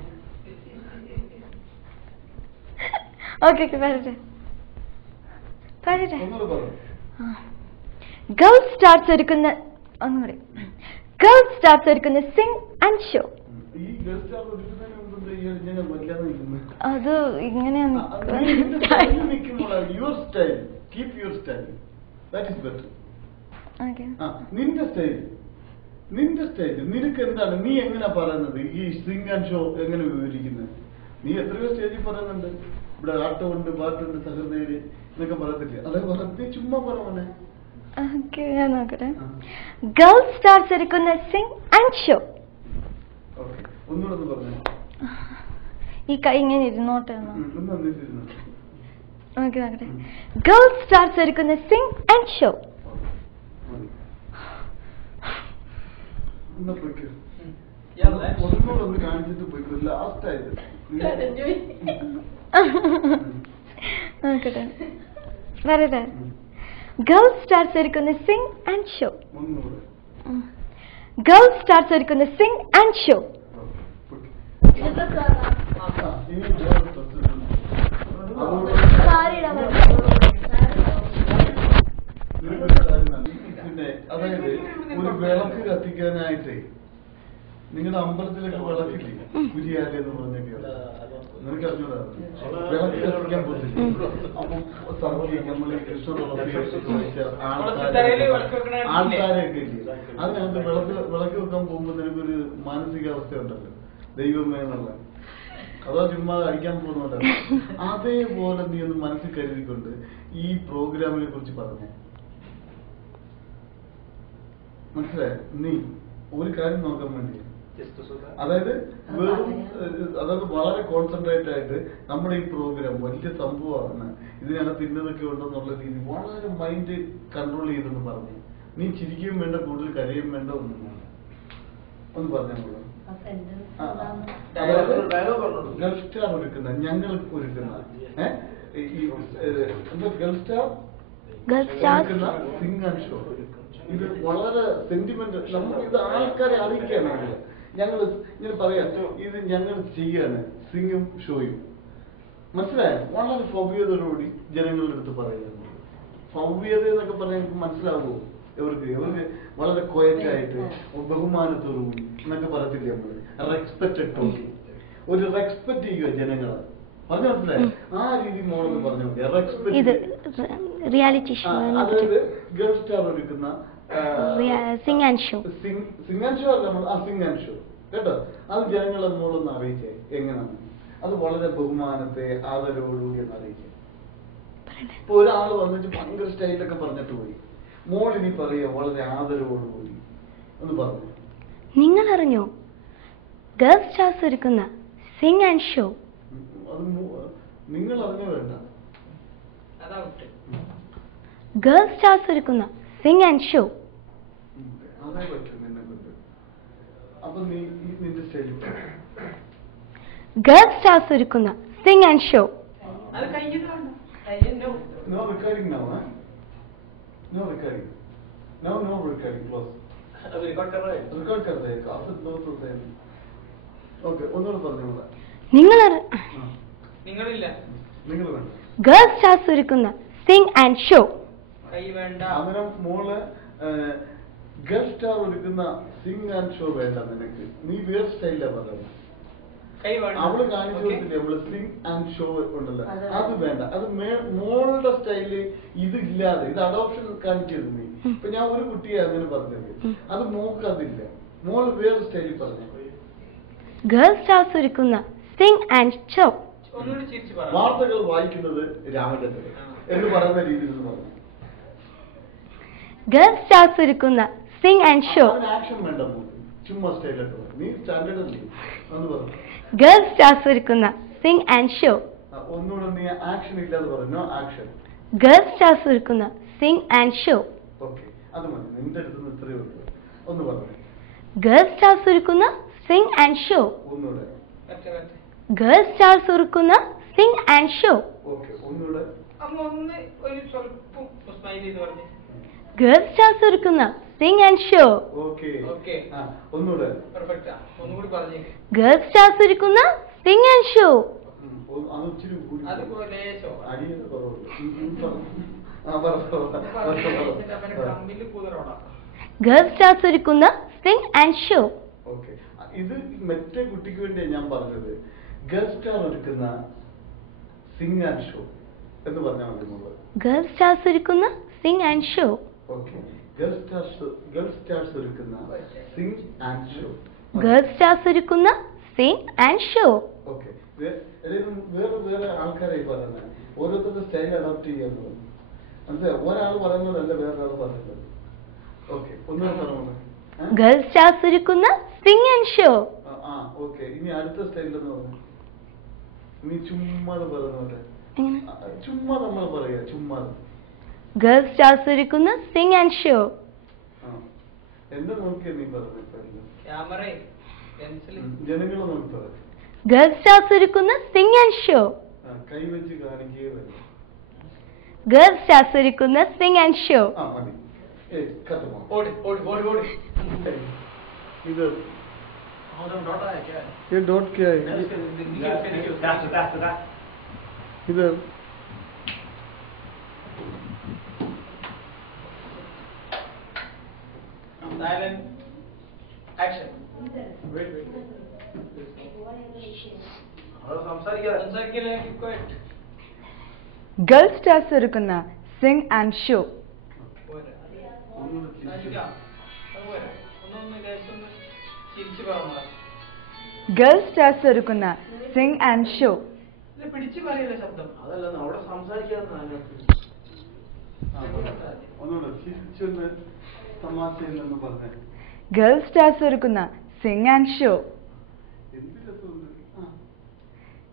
ഓക്കെ, വരട്ടെ. ഗേൾ സ്റ്റാർസ് ഒരുക്കുന്ന ഒന്നുകൂടി. ഗേൾ സ്റ്റാർസ് ഒരുക്കുന്ന സിംഗ് ആൻഡ് ഷോ. അത് ഇങ്ങനെയാണ്. നിന്റെ സ്റ്റൈൽ നിനക്ക് എന്താണ്? നീ എങ്ങനെയാ പറയുന്നത്? ഈ സിംഗ് ആൻഡ് ഷോ എങ്ങനെ വിവരിക്കുന്നത്? നീ എത്രയോ സ്റ്റേജിൽ പറയുന്നുണ്ട്, ഇവിടെ ആട്ടമുണ്ട്, പാട്ടുണ്ട്, സഹൃദയര് എന്നൊക്കെ പറയത്തില്ല. അതൊക്കെ പറഞ്ഞ് ചുമ്മാ പറയണേ. ഞാൻ നോക്കട്ടെ. ഗേൾ സ്റ്റാർസ് ഒരുക്കുന്ന സിംഗ് ആൻഡ് ഷോ. ഒന്നുകൂടെ പറഞ്ഞു. ഈ കൈ ഇങ്ങനെ ഇരുന്നോട്ടെ. നോക്കട്ടെ. ഗേൾ സ്റ്റാർസ് ഒരുക്കുന്ന സിംഗ് ആൻഡ് ഷോ. ഒന്നുകൂടെ കാണിച്ചിട്ട് പോയിക്കോ. ലാസ്റ്റ് ആയത് നോക്കട്ടെ, വരട്ടെ. ഗേൾ സ്റ്റാർസ് ഒരുക്കുന്ന sing and show. Girl stars ഒരുക്കുന്ന സിംഗ് ആൻഡ് ഷോ. പിന്നെ അതായത് ഒരു വിളക്ക് കത്തിക്കാനായിട്ട് നിങ്ങളുടെ അമ്പലത്തിലൊക്കെ വിളക്കില്ലേ കുരിയാല എന്ന് പറഞ്ഞൊക്കെ നിനക്ക് അറിഞ്ഞൂടാ വിളക്ക് കത്തിക്കാൻ പോത്തില്ലേ അപ്പം സദ്യ നമ്മൾ ആൾക്കാരെയൊക്കെ ഇല്ലേ അതിനകത്ത് വിളക്ക് വെക്കാൻ പോകുമ്പോൾ നിനക്കൊരു മാനസികാവസ്ഥ ഉണ്ടല്ലോ ദൈവമേ എന്നുള്ള അതോ ചുമ്മാ അടിക്കാൻ പോകുന്നതല്ല അതേപോലെ നീ ഒന്ന് മനസ്സിൽ കരുതിക്കൊണ്ട് ഈ പ്രോഗ്രാമിനെ കുറിച്ച് പറഞ്ഞേ മനസ്സിലായോ നീ ഒരു കാര്യം നോക്കാൻ വേണ്ടി അതായത് അതായത് വളരെ കോൺസെൻട്രേറ്റ് ആയിട്ട് നമ്മുടെ ഈ പ്രോഗ്രാം വലിയ സംഭവമാണ് ഇതിനകത്ത് ഇന്നതൊക്കെ ഉണ്ടെന്നുള്ള രീതി വളരെ മൈൻഡ് കൺട്രോൾ ചെയ്തെന്ന് പറഞ്ഞു നീ ചിരിക്കുകയും വേണ്ട കൂടുതൽ കരയും വേണ്ട ഒന്നും വേണ്ട ഒന്ന് പറഞ്ഞോളൂ ഗൾഫ് സ്റ്റാർ ഒരുക്കുന്ന ഞങ്ങൾ ഒരുക്കുന്ന ഗൾഫ് സ്റ്റാർ ഒരുക്കുന്ന സിംഗ് ആൻഡ് ഷോ ഇത് വളരെ സെന്റിമെന്റ് നമ്മൾ ഇത് ആൾക്കാരെ അറിയിക്കുകയാണ് ഞങ്ങൾ ഇങ്ങനെ പറയാം ഇത് ഞങ്ങൾ ചെയ്യാണ് സിംഗും ഷോയും മനസ്സിലായോ വളരെ ഭവ്യതയോടുകൂടി ജനങ്ങളുടെ അടുത്ത് പറയുന്നത് ഭവ്യത എന്നൊക്കെ പറഞ്ഞാൽ എനിക്ക് മനസ്സിലാവുമോ ഇവർക്ക് വളരെ ക്വയറ്റായിട്ട് ബഹുമാനത്തോടുകൂടി എന്നൊക്കെ പറയത്തില്ലേ നമ്മള് റെസ്പെക്റ്റഡ് ടോക്കിംഗ് ഒരു റെസ്പെക്ട് ചെയ്യുക ജനങ്ങളെ പറഞ്ഞു മനസ്സിലായോ ആ രീതി മോളെന്ന് പറഞ്ഞു റെസ്പെക്ട് അതായത് ഗൾഫ് സ്റ്റാർ ഒരുക്കുന്ന സിംഗ് ആൻഡ് ഷോ അല്ല നമ്മൾ സിംഗ് ആൻഡ് ഷോ കേട്ടോ അത് ജനങ്ങളെ മോളൊന്ന് അറിയിച്ചേ എങ്ങനെയാണ് അത് വളരെ ബഹുമാനത്തെ ആദരവോടുകൂടി ഒന്ന് അറിയിച്ചേ ഇപ്പൊ ഒരാള് വന്നിട്ട് ഭയങ്കര സ്റ്റൈലൊക്കെ പറഞ്ഞിട്ട് പോയി മോളിനി പറയുക വളരെ ആദരവോടുകൂടി ഒന്ന് പറഞ്ഞു നിങ്ങൾ അറിഞ്ഞോ ഗൾഫ് സ്റ്റാർസ് ഒരുക്കുന്ന സിംഗ് ആൻഡ് ഷോ അത് നിങ്ങൾ അറിഞ്ഞോ വേണ്ട ഗൾഫ് സ്റ്റാർസ് ഒരുക്കുന്ന സിംഗ് ആൻഡ് ഷോ അതേ പറ്റും നിന്നെ കൊണ്ട് അപ്പൊ നീ നിന്റെ സ്റ്റൈലിൽ ഗൾഫ് സ്റ്റാർസ് ഒരുക്കുന്ന sing and show no recording no No recording. No recording. Close. अभी रिकॉर्ड कर रहा है. Record कर रहे हैं. काफी बहुत होते हैं. Okay. ഒന്നുകൂടെ പറഞ്ഞോളൂ. നിങ്ങളില്ല. നിങ്ങൾ വേണ്ട. ഗൾഫ് സ്റ്റാർസ് ഒരുക്കുന്ന സിംഗ് ആൻഡ് ഷോ. കൈ വേണ്ട. അങ്ങനെ മോള് ഗൾഫ് സ്റ്റാർ ഒരുക്കുന്ന സിംഗ് ആൻഡ് ഷോ വേണ്ട നിനക്ക്. നീ വേറെ സ്റ്റൈലിലാണ് പറയുന്നത്. അവള് കാണിച്ചു കൊടുത്തില്ലേ നമ്മള് സിംഗ് ആൻഡ് ഷോ ഉണ്ടല്ലോ അത് വേണ്ട അത് മോളുടെ സ്റ്റൈല് ഇതില്ലാതെ ഇത് അഡോപ്ഷൻ കാണിക്കരുത് നീ ഇപ്പൊ ഞാൻ ഒരു കുട്ടിയെ അങ്ങനെ പറഞ്ഞത് അത് മോക്ക് അതില്ല മോള് വേറെ സ്റ്റൈലിൽ പറഞ്ഞു ഗൾഫ് സ്റ്റാർസ് ഒരുക്കുന്ന സിംഗ് ആൻഡ് ഷോ വാർത്തകൾ വായിക്കുന്നത് രാമചന്ദ്രൻ എന്ന് പറയുന്ന രീതിയിൽ പറഞ്ഞു ഗൾഫ് സ്റ്റാർസ് ഒരുക്കുന്ന സിംഗ് ആൻഡ് ഷോ ആക്ഷൻ വേണ്ട ചുമ്മാ സ്റ്റൈലൊക്കെ നീ സ്റ്റാൻഡേർഡ് അല്ലേ എന്ന് പറഞ്ഞു ഗൾഫ് സ്റ്റാർസ് ഒരുക്കുന്ന സിംഗ് ആൻഡ് ഷോ ഒന്നുകൂടെ നീ ആക്ഷൻ ഇല്ലാതെ പറഞ്ഞു ആക്ഷൻ ഗൾഫ് സ്റ്റാർസ് ഒരുക്കുന്ന സിംഗ് ആൻഡ് ഷോ ഓക്കെ അത് മതി നിന്റെ അടുത്ത് ഇത്രയേ ഉള്ളൂ ഒന്ന് പറഞ്ഞു ഗൾഫ് സ്റ്റാർസ് ഒരുക്കുന്ന സിംഗ് ആൻഡ് ഷോ ഒന്നുകൂടെ ഗൾഫ് സ്റ്റാർസ് ഒരുക്കുന്ന സിംഗ് ആൻഡ് ഷോ ഓക്കെ ഒന്നുകൂടെ ഗൾഫ് സ്റ്റാർസ് ഒരുക്കുന്ന സിംഗ് ആൻഡ് ഷോ ഓക്കെ ഒന്നുകൂടെ ഗൾഫ് സ്റ്റാർസ് ഒരുക്കുന്ന sing and show gulf stars ഒരുക്കുന്ന സിംഗ് ആൻഡ് ഷോ ഓക്കെ ഇത് മറ്റേ കുട്ടിക്ക് വേണ്ടിയാണ് ഞാൻ പറഞ്ഞത് ഗൾഫ് സ്റ്റാർ ഒരുക്കുന്ന സിംഗ് ആൻഡ് ഷോ എന്ന് പറഞ്ഞാൽ മതി മോള് ഗൾഫ് സ്റ്റാർസ് ഒരുക്കുന്ന sing and show okay gulf stars ഒരുക്കുന്ന sing and show gulf stars ഒരുക്കുന്ന സിംഗ് ആൻഡ് ഷോ ഓക്കെ വേറെ ആൾക്കാരായി പറയുന്നത് ഓരോരുത്തരുടെ സ്റ്റൈൽ അഡോപ്റ്റ് ചെയ്യാന്ന് പറഞ്ഞു മനസ്സിലായോ ഒരാൾ പറയുന്നതല്ല വേറൊരാൾ പറയുന്നത് ഓക്കെ ഒന്നും പറഞ്ഞു ഗൾഫ് സ്റ്റാർസ് ഒരുക്കുന്ന സിംഗ് ആൻഡ് ഷോ ഓക്കെ ഇനി അടുത്ത സ്റ്റൈലെന്ന് പറഞ്ഞു നീ ചുമ്മാതെ പറയുന്നോട്ടെ ചുമ്മാ നമ്മൾ പറയാ ചുമ്മാതെ ഗൾഫ് സ്റ്റാർസ് ഒരുക്കുന്ന സിംഗ് ആൻഡ് ഷോ എന്താ നോക്കിയാ നീ പറഞ്ഞു ജനങ്ങളെ നോക്കി പറയാം ഗൾഫ് സ്റ്റാർസ് ഒരുക്കുന്ന സിംഗ് ആൻഡ് ഷോ കൈവച്ച് കാണിക്കുകയെ വരും ഗൾഫ് സ്റ്റാർസ് ഒരുക്കുന്ന സിംഗ് ആൻഡ് ഷോ മതി ഇത് ये डॉट क्या है इधर ആക്ഷൻ സംസാരിക്കില്ല ഗേൾ സ്റ്റാർസ് ഒരുക്കുന്ന sing and show. Girl stars ഒരുക്കുന്ന സിംഗ് ആൻഡ് ഷോ. പിടിച്ചു പറയല്ലേ ശബ്ദം അതല്ല അവിടെ സംസാരിക്കാന്ന് ഒന്നുകൂടെ ചിരിച്ചൊന്ന് തമാശയില്ലെന്ന് പറഞ്ഞേ. ഗേൾ സ്റ്റാർസ് ഒരുക്കുന്ന സിംഗ് ആൻഡ് ഷോ. എന്ത് രസമുണ്ട്.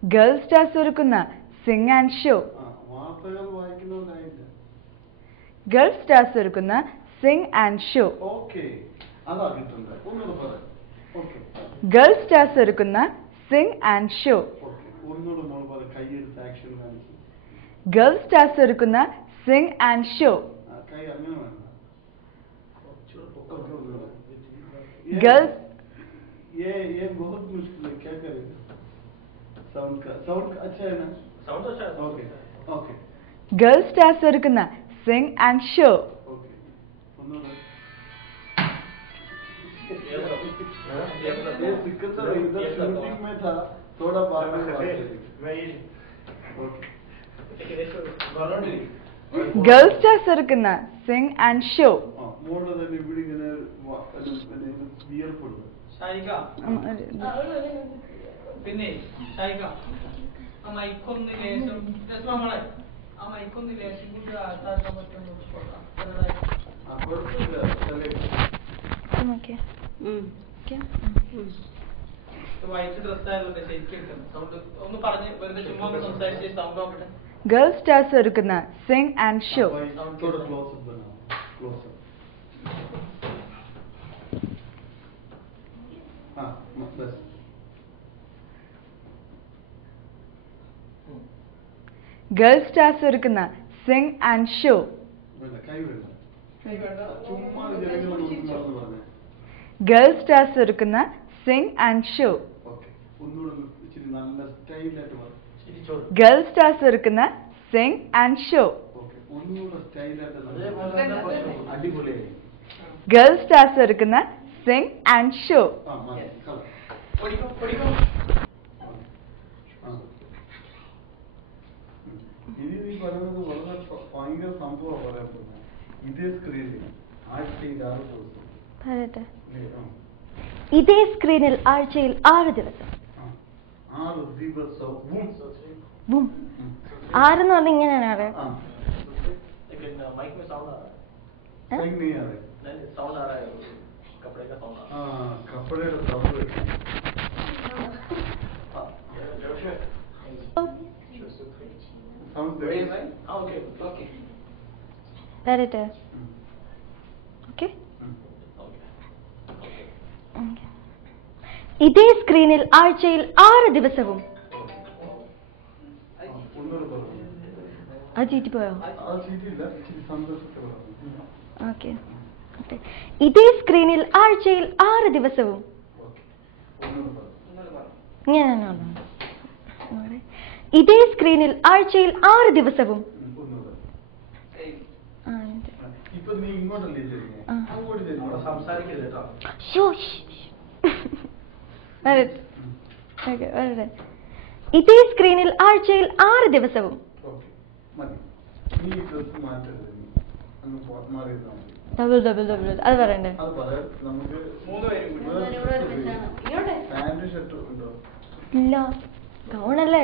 ഗേൾ സ്റ്റാർസ് ഒരുക്കുന്ന സിംഗ് ആൻഡ് ഷോ. വാർത്തകൾ വായിക്കുന്നവരായില്ല. ഗേൾ സ്റ്റാർസ് ഒരുക്കുന്ന സിംഗ് ആൻഡ് ഷോ. ഓക്കെ, അതാ കിട്ടുന്നത്. ഒന്നുകൂടെ പറയാം. ഓക്കെ, ഗേൾ സ്റ്റാർസ് ഒരുക്കുന്ന സിംഗ് ആൻഡ് ഷോ. ഓക്കെ, ഒന്നുകൂടെ മോൾ പറയാം. കൈയെടുത്ത് ആക്ഷൻ കാണിച്ചു. ഗേൾ സ്റ്റാർസ് ഒരുക്കുന്ന സിംഗ് ആൻഡ് ഷോ. കൈ അങ്ങനെ വേണ്ട. गर्ल्स ये बहुत मुश्किल है, क्या करें? साउंड अच्छा है ना? साउंड अच्छा है. Okay okay. गर्ल्स स्टार्स ഒരുക്കുന്ന സിംഗ് ആൻഡ് ഷോ. ओके, ഒന്നുകൂടെ. ये सिकंदर इधर शूटिंग में था, थोड़ा बाद में बात करेंगे. ओके. गर्ल्स स्टार्स ഒരുക്കുന്ന സിംഗ് ആൻഡ് ഷോ. മോള് തന്നെ ഇവിടെ ഇങ്ങനെ വിയർപ്പെടുന്നു. പിന്നെ ഷായിക ആ മൈക്കൊന്ന് ലേശം നമ്മളെ ആ മൈക്കൊന്ന് ലേശം കൂടി ആൾക്കാർക്കാൻ പറ്റുന്നു. വൈറ്റ് ഡ്രസ് ആയതുകൊണ്ട് ശരിക്കും സൗണ്ട് ഒന്ന് പറഞ്ഞ് വെറുതെ ചുമ്മാ സംസാരിച്ച് സൗണ്ട് നോക്കട്ടെ. गर्ल्स स्टार्स ഒരുക്കുന്ന sing and show. Girls stars ഒരുക്കുന്ന sing and show. Girls stars ഒരുക്കുന്ന sing and show. Girls stars ഒരുക്കുന്ന sing and show. Girls stars ഒരുക്കുന്ന സിംഗ് ആൻഡ് ഷോ. ഇനി നീ പറയുന്നത് വളരെ ഭയങ്കര സംഭവമാണ് പറയാൻ പോകുന്നത്. ഇതേ സ്ക്രീനിൽ ആഴ്ചയിൽ 6 ദിവസം. ഇതേ സ്ക്രീനിൽ ആഴ്ചയിൽ 6 ദിവസം. 6 ദിവസവും 6 എന്ന് പറഞ്ഞാൽ ഇങ്ങനെയാണ് അറിയാം. लेकिन माइक में साउंड आ रहा है. सही नहीं आ रहा है. नहीं साउंड आ रहा है, कपड़े का साउंड आ रहा है. कपड़े का साउंड साउंड दे. ഓക്കെ ഓക്കെ വരട്ടെ. ഓക്കെ. ഇതേ സ്ക്രീനിൽ ആഴ്ചയിൽ 6 ദിവസവും. അത് ചീറ്റിപ്പോയോ? ഓക്കെ. ഇതേ സ്ക്രീനിൽ ആഴ്ചയിൽ 6 ദിവസവും. ഇതേ സ്ക്രീനിൽ ആഴ്ചയിൽ 6 ദിവസവും. ഇതേ സ്ക്രീനിൽ ആഴ്ചയിൽ 6 ദിവസവും. ഡബിൾ ഡബിൾ ഡബിൾ അത് പറയണ്ടേ? ഇല്ല, ഗൗണല്ലേ.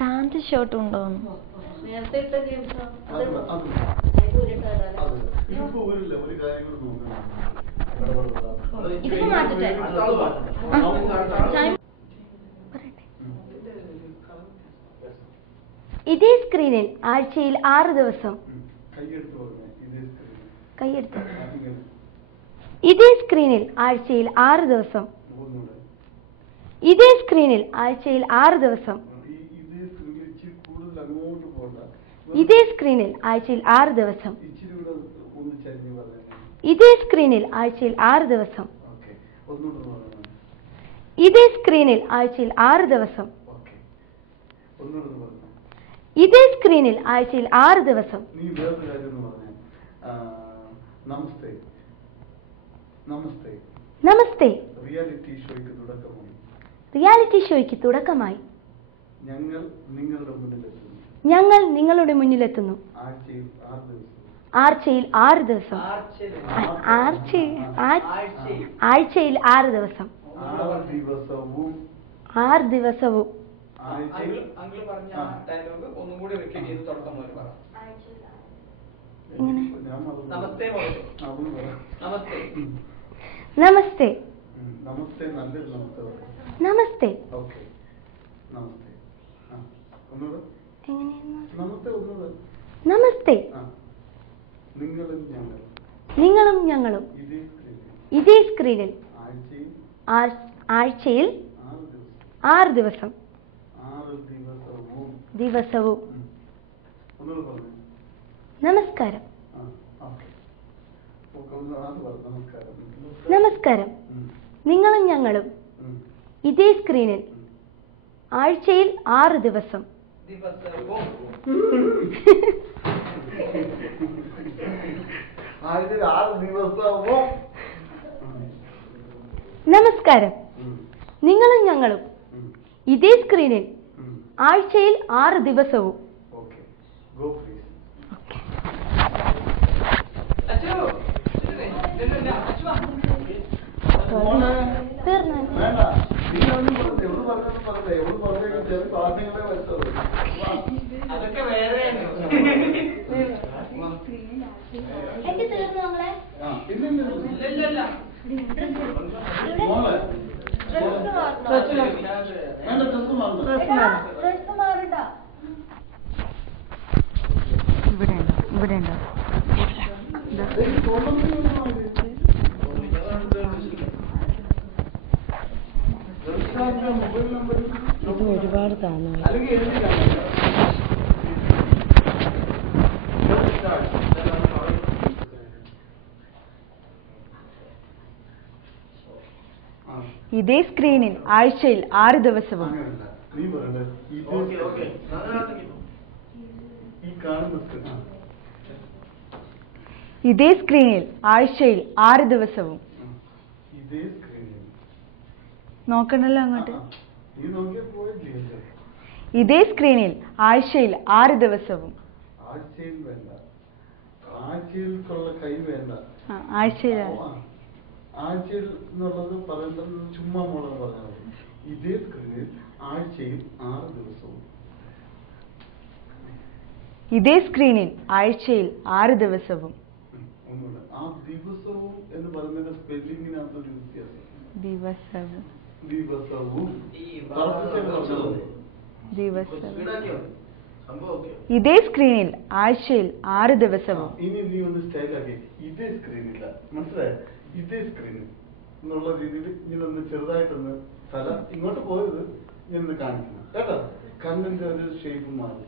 പാന്റ് ഷർട്ട് ഉണ്ടോ? ഇതിപ്പോ മാറ്റട്ടെ. ഇതേ സ്ക്രീനിൽ ആഴ്ചയിൽ 6 ദിവസം. കൈയെടുത്ത്. ഇതേ സ്ക്രീനിൽ ആഴ്ചയിൽ 6 ദിവസം. ഇതേ സ്ക്രീനിൽ ആഴ്ചയിൽ 6 ദിവസം. ഇതേ സ്ക്രീനിൽ ആഴ്ചയിൽ 6 ദിവസം. ഇതേ സ്ക്രീനിൽ ആഴ്ചയിൽ 6 ദിവസം. ഇതേ സ്ക്രീനിൽ ആഴ്ചയിൽ 6 ദിവസം. ഇതേ സ്ക്രീനിൽ ആഴ്ചയിൽ 6 ദിവസം. നീ വേറൊരു കാര്യം പറഞ്ഞേ. നമസ്തേ നമസ്തേ. നമസ്തേ. റിയാലിറ്റി ഷോയ്ക്ക് തുടക്കമായി. റിയാലിറ്റി ഷോയ്ക്ക് തുടക്കമായി. ഞങ്ങൾ നിങ്ങളുടെ മുന്നിലെത്തുന്നു. ഞങ്ങൾ നിങ്ങളുടെ മുന്നിലെത്തുന്നു. ആഴ്ചയിൽ 6 ദിവസം. ആഴ്ചയിൽ 6 ദിവസം. ആഴ്ചയിൽ 6 ദിവസം. 6 ദിവസവും. 6 ദിവസവും. അങ്കിൾ പറഞ്ഞ ഡയലോഗ് ഒന്നും കൂടി റിപ്പീറ്റ് ചെയ്ത് തുടക്കം മുതൽ പറ. നമസ്തേ നമസ്തേ നമസ്തേ. നമസ്തേ നല്ലൊരു നമസ്തേ. നമസ്തേ. ഓക്കെ. നമസ്തേ. ഒന്നുകൂടെ. എങ്ങനെയാണ്? നമസ്തേ ഒന്നുകൂടെ. നമസ്തേ. നിങ്ങളും ഞങ്ങളും. നിങ്ങളും ഞങ്ങളും. ഇതേ സ്ക്രീനിൽ. ആഴ്ചയിൽ 6 ദിവസം. 6 ദിവസവും. ഒന്നുകൂടെ പറഞ്ഞു. നമസ്കാരം. നമസ്കാരം. നമസ്കാരം. നിങ്ങളും ഞങ്ങളും ഇതേ സ്ക്രീനിൽ ആഴ്ചയിൽ 6 ദിവസം. ആഴ്ചയിൽ 6 ദിവസവും. നമസ്കാരം. നിങ്ങളും ഞങ്ങളും ഇതേ സ്ക്രീനിൽ ആഴ്ചയിൽ 6 ദിവസവും. ഓക്കെ. Go please. അതൊക്കെ വേറെ ഇവിടെ ഉണ്ടോ? ഇത് ഒരുപാട് താന്നു. ഇതേ സ്ക്രീനിൽ ആഴ്ചയിൽ 6 ദിവസവും. ഇതേ സ്ക്രീനിൽ ആഴ്ചയിൽ 6 ദിവസവും. നോക്കണല്ലോ അങ്ങോട്ട്. ഇതേ സ്ക്രീനിൽ ആഴ്ചയിൽ 6 ദിവസവും. ആഴ്ചയിൽ വേണ്ട. ആഴ്ചയിൽ കൈ വേണ്ട. ആഴ്ചയിൽ എന്നുള്ളത് പറയുന്നത് ചുമ്മാ മോളെന്ന് പറഞ്ഞാൽ മതി. ഇതേ സ്ക്രീനിൽ ആഴ്ചയിൽ 6 ദിവസവും. ഇതേ സ്ക്രീനിൽ ആഴ്ചയിൽ 6 ദിവസവും. ഒന്നുമില്ല. ആ ദിവസവും എന്ന് പറയുന്നത് സ്പെല്ലിങ്ങിനകത്തൊരു വ്യത്യാസം. ദിവസവും. ദിവസവും. ഇതേ സ്ക്രീനിൽ ആഴ്ചയിൽ 6 ദിവസവും. ഇനി നീ ഒന്ന് സ്റ്റൈലാക്കി. ഇതേ സ്ക്രീനില്ല, മനസ്സിലായോ? ഇതേ സ്ക്രീനിൽ എന്നുള്ള രീതിയിൽ ഇങ്ങനൊന്ന് ചെറുതായിട്ടൊന്ന് തല ഇങ്ങോട്ട് പോയത് ഇങ്ങനൊന്ന് കാണിക്കണം കേട്ടോ. കണ്ണിന്റെ ഒരു ഷേപ്പ് മാറി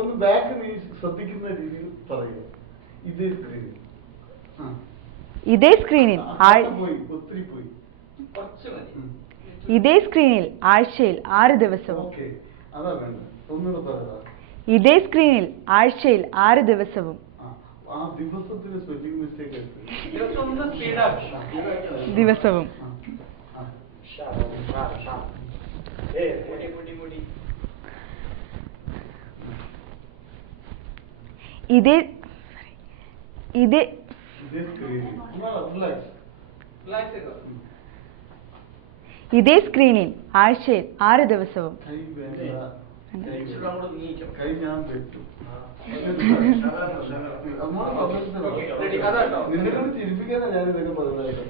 ഒന്ന് ബാക്ക് നീ ശ്രദ്ധിക്കുന്ന രീതിയിൽ പറയുക. ഇതേ സ്ക്രീനിൽ. ഇതേ സ്ക്രീനിൽ പോയി ഒത്തിരി പോയി. ഇതേ സ്ക്രീനിൽ ആഴ്ചയിൽ 6 ദിവസവും. ഓക്കെ, അതാ വേണ്ടത്. ഒന്നുകൂടെ പറയാ. ഇതേ സ്ക്രീനിൽ ആഴ്ചയിൽ 6 ദിവസവും. ആ ദിവസത്തിന് സ്പെല്ലിംഗ് മിസ്റ്റേക്ക് എടുത്ത് ദിവസവും. ഇതേ ഇതേ ഇതേ സ്ക്രീനിൽ ആഴ്ചയിൽ 6 ദിവസവും. കൈ ഞാൻ വെച്ചു. നിന്നെ കൊണ്ട് ചിരിപ്പിക്കാനാ ഞാൻ ഇതൊക്കെ പറയുന്നത്.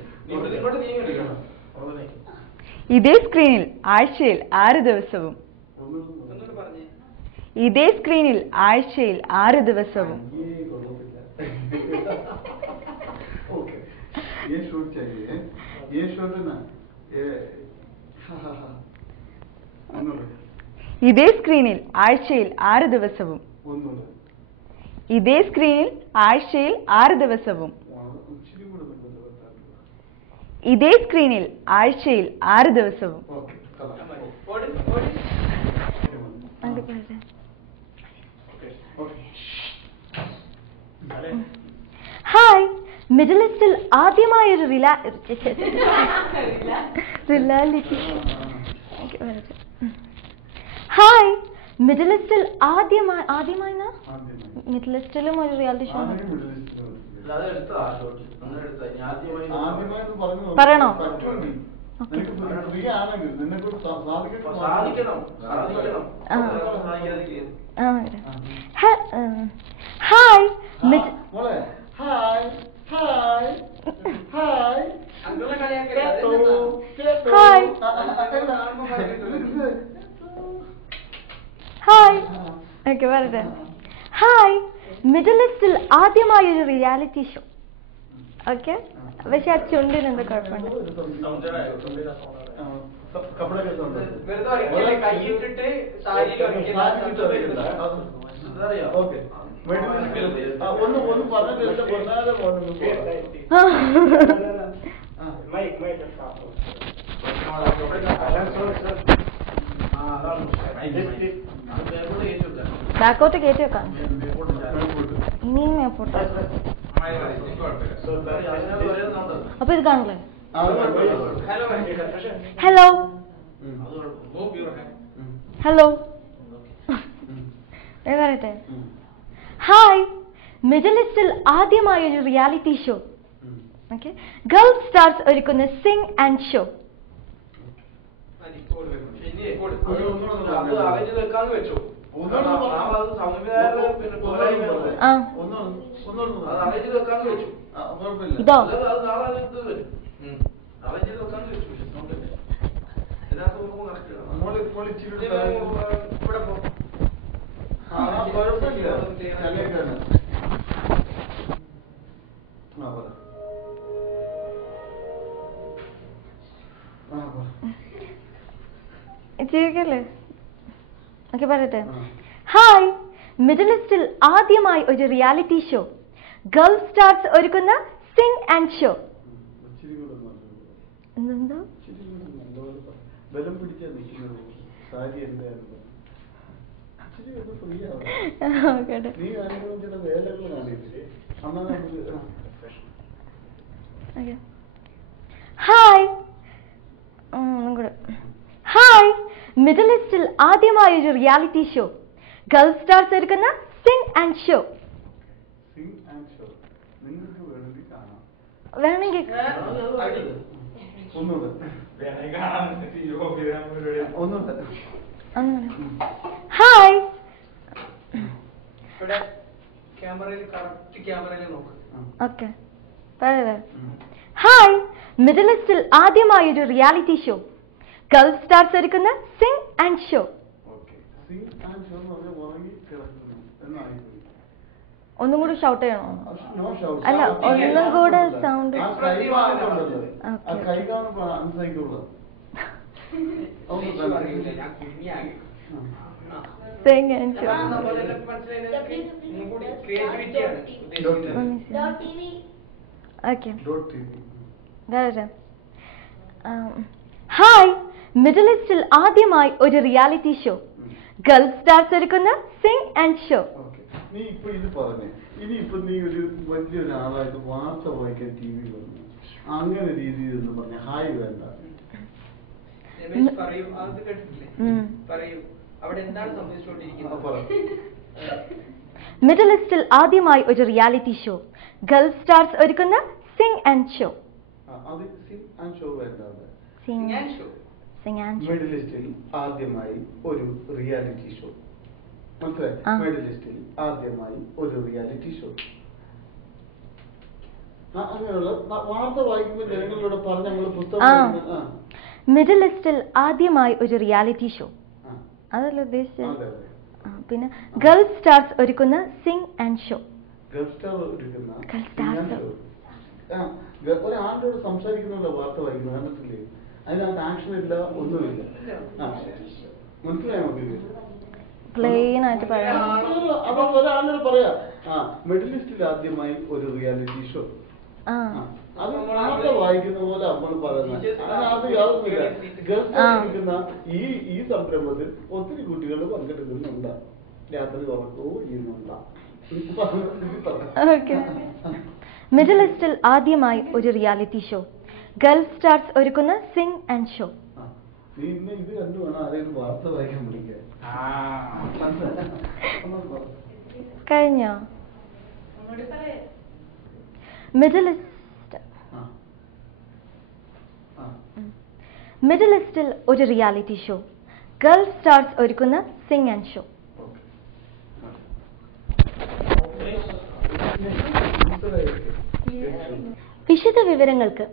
ഇതേ സ്ക്രീനിൽ ആഴ്ചയിൽ 6 ദിവസവും. ഇതേ സ്ക്രീനിൽ ആഴ്ചയിൽ 6 ദിവസവും. ओके, ये शूट चाहिए. ये शूट ना ഇതേ സ്ക്രീനിൽ ആഴ്ചയിൽ 6 ദിവസവും. ഇതേ സ്ക്രീനിൽ ആഴ്ചയിൽ 6 ദിവസവും. ഇതേ സ്ക്രീനിൽ ആഴ്ചയിൽ 6 ദിവസവും. ഹായ്, മിഡിൽ ഈസ്റ്റിൽ ആദ്യമായൊരു റിയാലിറ്റി ഹായ് മിഡിൽ ഈസ്റ്റിൽ ആദ്യമായി മിഡിൽ ഈസ്റ്റിലും ഒരു റിയാലിറ്റി ഷോ പറയണോ? ഹായ് ഹായ് ഓക്കെ പറയട്ടെ. ഹായ് മിഡിൽ ഈസ്റ്റിൽ ആദ്യമായൊരു റിയാലിറ്റി ഷോ. ഓക്കെ പക്ഷെ ആ ചുണ്ടിനെന്താ കുഴപ്പമുണ്ട്? ബാക്കോട്ട് കയറ്റി വെക്കാം. ഇനിയും മേപ്പോട്ട്. അപ്പൊ ഇത് കാണില്ലേ? ഹലോ ഹലോ പറയട്ടെ. ഹായ് മിഡിൽ ഈസ്റ്റിൽ ആദ്യമായൊരു reality show. Okay gulf stars ഒരുക്കുന്ന സിംഗ് ആൻഡ് ഷോ. ഇതോ ചിരിക്കല്ലേ? ഓക്കെ പറയട്ടെ. ഹായ് മിഡിൽ ഈസ്റ്റിൽ ആദ്യമായി ഒരു റിയാലിറ്റി ഷോ. ഗൾഫ് സ്റ്റാർസ് ഒരുക്കുന്ന സിംഗ് ആൻഡ് ഷോ. എന്താ ഹായ് ഹായ് മിഡിൽ ഈസ്റ്റിൽ ആദ്യമായൊരു റിയാലിറ്റി ഷോ. ഗൾഫ് സ്റ്റാർസ് ഒരുക്കുന്ന സിംഗ് ആൻഡ് ഷോ. വേണമെങ്കിൽ ഹായ് ഓക്കെ പറയല്ലേ. ഹായ് മിഡിൽ ഈസ്റ്റിൽ ആദ്യമായൊരു റിയാലിറ്റി ഷോ. ഗൾഫ് സ്റ്റാർസ് ഒരുക്കുന്ന സിംഗ് ആൻഡ് ഷോ. ഒന്നും കൂടി ഷൗട്ട് ചെയ്യണോ? അല്ല ഒന്നും കൂടെ sound. Sing and show. Okay hi middle ഈസ്റ്റിൽ ആദ്യമായി ഒരു റിയാലിറ്റി ഷോ. ഗൾഫ് സ്റ്റാർസ് ഒരുക്കുന്ന സിംഗ് ആൻഡ് ഷോ. നീ ഇപ്പൊ ഇത് പറഞ്ഞേ, ഇനിയിപ്പൊ നീ ഒരു വലിയൊരാളായിട്ട് വാർത്ത വായിക്കാൻ ടി വി വന്നു അങ്ങനെ രീതിയിൽ എന്ന് പറഞ്ഞ ഹായ് വേണ്ട. മിഡിൽ ഈസ്റ്റിൽ ആദ്യമായി ഒരു റിയാലിറ്റി ഷോ. ഗൾഫ് സ്റ്റാർസ് ഒരുക്കുന്ന സിംഗ് ആൻഡ് ഷോ. അത് സിംഗ് ആൻഡ് ഷോ വേണ്ട. മിഡിൽ ഈസ്റ്റിൽ ആദ്യമായി ഒരു റിയാലിറ്റി ഷോ. മനസ്സിലായി? മിഡിൽ ഈസ്റ്റിൽ ആദ്യമായി ഒരു റിയാലിറ്റി ഷോ. അങ്ങനെയുള്ള വാർത്ത വായിക്കുമ്പോൾ ജനങ്ങളോട് പറഞ്ഞ് നമ്മൾ പുസ്തകം. മിഡിൽ ഈസ്റ്റിൽ ആദ്യമായി ഒരു റിയാലിറ്റി ഷോ അതല്ല ഉദ്ദേശിച്ചത്. പിന്നെ ഗൾഫ് സ്റ്റാർസ് ഒരുക്കുന്ന sing and show. Gulf star ഒരുക്കുന്ന ഒരാളോട് സംസാരിക്കുന്ന വാർത്ത വായിക്കുന്നത് കണ്ടിട്ടില്ലേ? അതിനകത്ത് ആക്ഷൻ ഇല്ല, ഒന്നുമില്ല. മനസ്സിലായോ? പ്ലെയിൻ ആയിട്ട് പറയാം. അപ്പൊ ഒരാളോട് പറയാ മിഡിൽ ഈസ്റ്റിൽ ആദ്യമായി ഒരു റിയാലിറ്റി ഷോ. അത് വാർത്ത വായിക്കുന്ന പോലെ നമ്മൾ പറയുന്നത്. അത് യാതൊന്നുമില്ല. ഗൾഫിലിരിക്കുന്ന ഈ സംരംഭത്തിൽ ഒത്തിരി കുട്ടികൾ പങ്കെടുക്കുന്നുണ്ട്. രാത്രി ഉറക്കവും ചെയ്യുന്നുണ്ട്. മിഡിൽ ഈസ്റ്റിൽ ആദ്യമായി ഒരു റിയാലിറ്റി ഷോ. ഗൾഫ് സ്റ്റാർസ് ഒരുക്കുന്ന സിംഗ് ആൻഡ് ഷോ. നീ ഇന്ന് ഇത് കണ്ടു വേണം ആരെയും വാർത്ത വായിക്കാൻ വിളിക്കാൻ. കഴിഞ്ഞോ? മിഡിൽ ഈസ്റ്റിൽ ഒരു റിയാലിറ്റി ഷോ. ഗൾഫ് സ്റ്റാർസ് ഒരുക്കുന്ന സിംഗ് ആൻഡ് ഷോ. വിശദ വിവരങ്ങൾക്ക്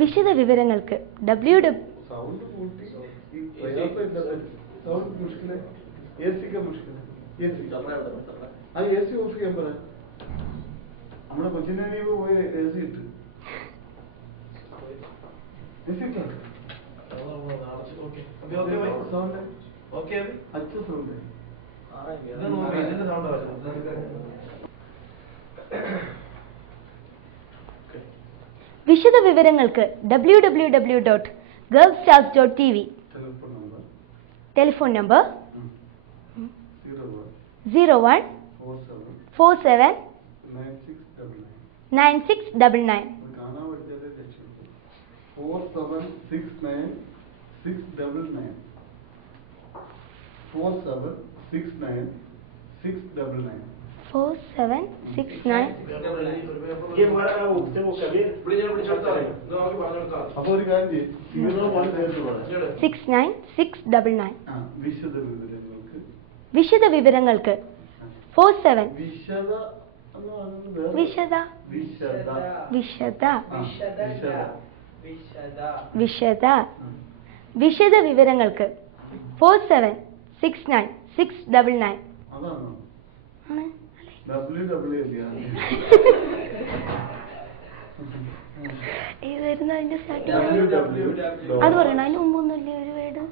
വിശദ വിവരങ്ങൾക്ക് നമ്മുടെ കൊച്ചിനെ പോയി എ സി ഇട്ട് വിശദ വിവരങ്ങൾക്ക് www.gulfstars.tv. Telephone number 01479699. അപ്പൊ ഒരു കാര്യം ചെയ്യും. വിശദ വിവരങ്ങൾക്ക് 47 വിശദ വിവരങ്ങൾക്ക് 4769 ഏതായിരുന്നു അതിന്റെ സ്റ്റാർട്ടിങ്? അത് പറയണം. അതിന് മുമ്പൊന്നുമില്ലേ ഒരു വേർഡ്?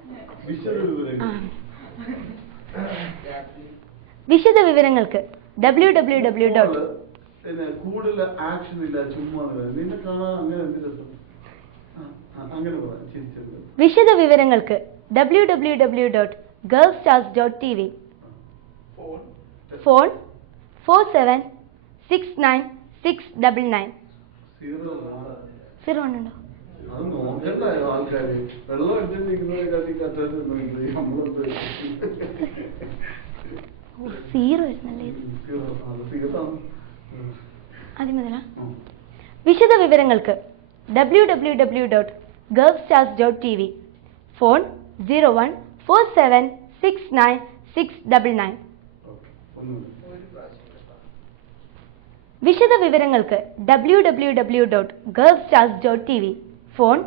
വിശദ വിവരങ്ങൾക്ക് www. കൂടുതൽ ആക്ഷൻ ഇല്ല, ചുമ്മാ നിന്നെ കാണാൻ അങ്ങനെ എന്ത് രസം. അങ്ങനെ വിശദ വിവരങ്ങൾക്ക് www.gulfstars.tv. ഫോൺ 47696999. 01 ഉണ്ടോ? അത് നോക്കണ്ട ആൾക്കാര്. വെള്ളം എടുത്തിരിക്കുന്നതിനെ കാട്ടി നമ്മളത് 0 വരുന്നല്ലേ? ആദ്യം മുതലാ. വിശദ വിവരങ്ങൾക്ക് www.gulfstars.tv. ഫോൺ 0147696999. വിശദ വിവരങ്ങൾക്ക് www.gulfstars.tv. ഫോൺ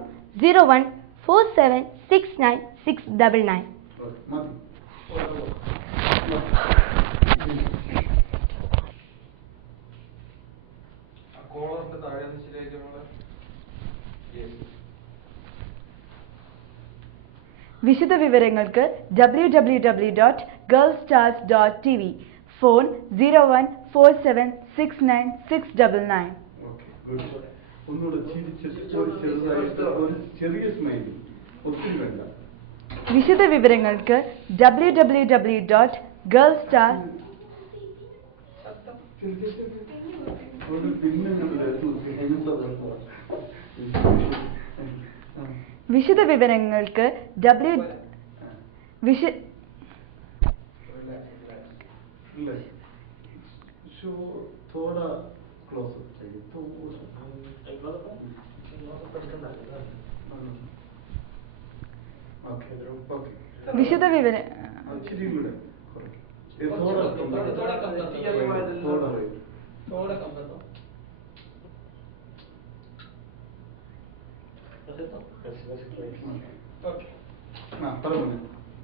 0147696999. വിശദ വിവരങ്ങൾക്ക് www.gulfstars.tv. ഫോൺ 0147696999. ഒന്നുകൂടെ ചിരിച്ചിട്ട് ഒരു ചെറുതായിട്ട് ഒരു ചെറിയ സ്മൈൽ, ഒത്തിരി വേണ്ട. വിശദ വിവരങ്ങൾക്ക് www.gulfstars. വിശദ വിവരങ്ങൾക്ക് थोड़ा क्लोज चाहिए तो വിശദ വിവര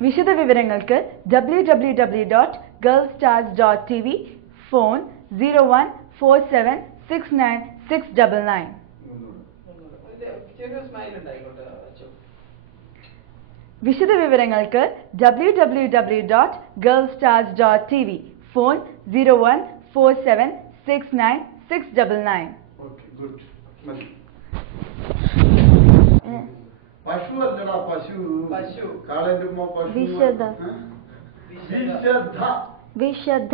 വിശദ വിവരങ്ങൾക്ക് www.gulfstars.tv. ഫോൺ 0147696999. വിശദ വിവരങ്ങൾക്ക് www.gulfstars.tv. ഫോൺ 0147696999. പശു അല്ലടാ, പശു. കാളന്റെ പശു. വിശദ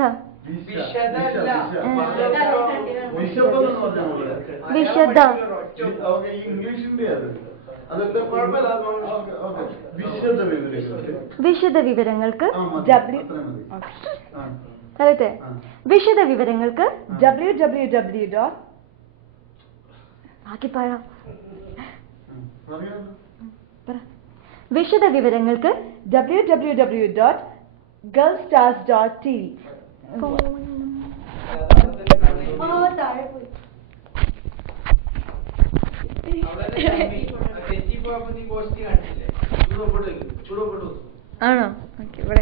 വിശദ ഇംഗ്ലീഷിന്റെ വിശദ വിവരങ്ങൾക്ക് പറയട്ടെ വിശദ വിവരങ്ങൾക്ക് www. ബാക്കി പറ വിശദ വിവരങ്ങൾക്ക് www.girlstars.tv. ആണോ ഓക്കെ ഇവിടെ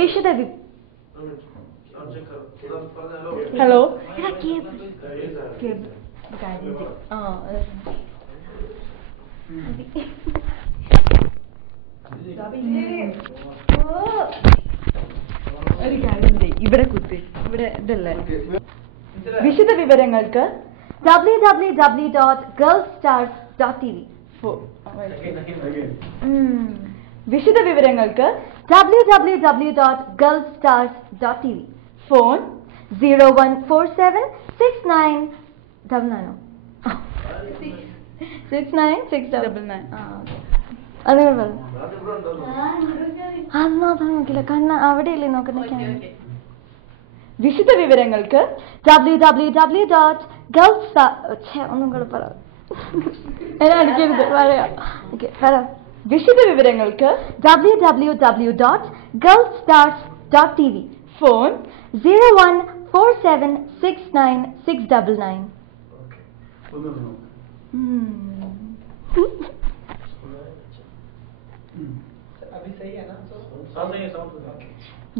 വിശദ ഹലോ ഒരു കാര്യം ഇവിടെ കുത്തി ഇവിടെ ഇതല്ലേ വിശദ വിവരങ്ങൾക്ക് www.girlstars.tv. വിശദ വിവരങ്ങൾക്ക് www.girlstars.tv. ഫോൺ 014769699. അത് നിങ്ങൾ പറഞ്ഞു അത് മാത്രം നോക്കില്ല കണ്ണ അവിടെയല്ലേ നോക്കുന്ന വിശദ വിവരങ്ങൾക്ക് ഒന്നും കൂടെ പറ അടിക്കരുത് പറയാം പറ വിശദ വിവരങ്ങൾക്ക് www.girlstars.tv. ഫോൺ 014769699.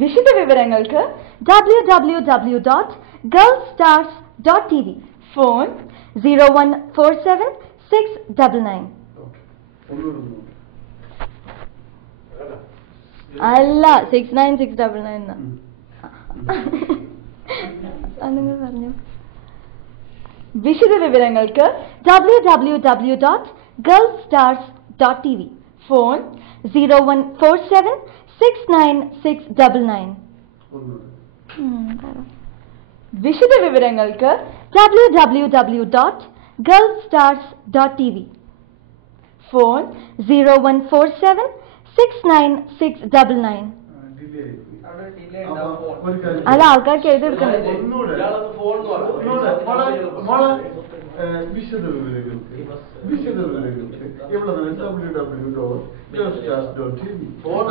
വിശദ വിവരങ്ങൾക്ക് www.girlstars.tv. ഫോൺ 0147699. അല്ല 69699. നിങ്ങൾ പറഞ്ഞു വിശദ വിവരങ്ങൾക്ക് www.girlstars.tv. ഫോൺ 014769699. വിശദ വിവരങ്ങൾക്ക് www.girlstars.tv. ഫോൺ 014769699. അല്ല ആൾക്കാർക്ക് എഴുതിയെടുക്കണ്ടേ? വിശദ വിവരങ്ങൾക്ക് ഇവിടെ www.girlstars.tv. ഫോൺ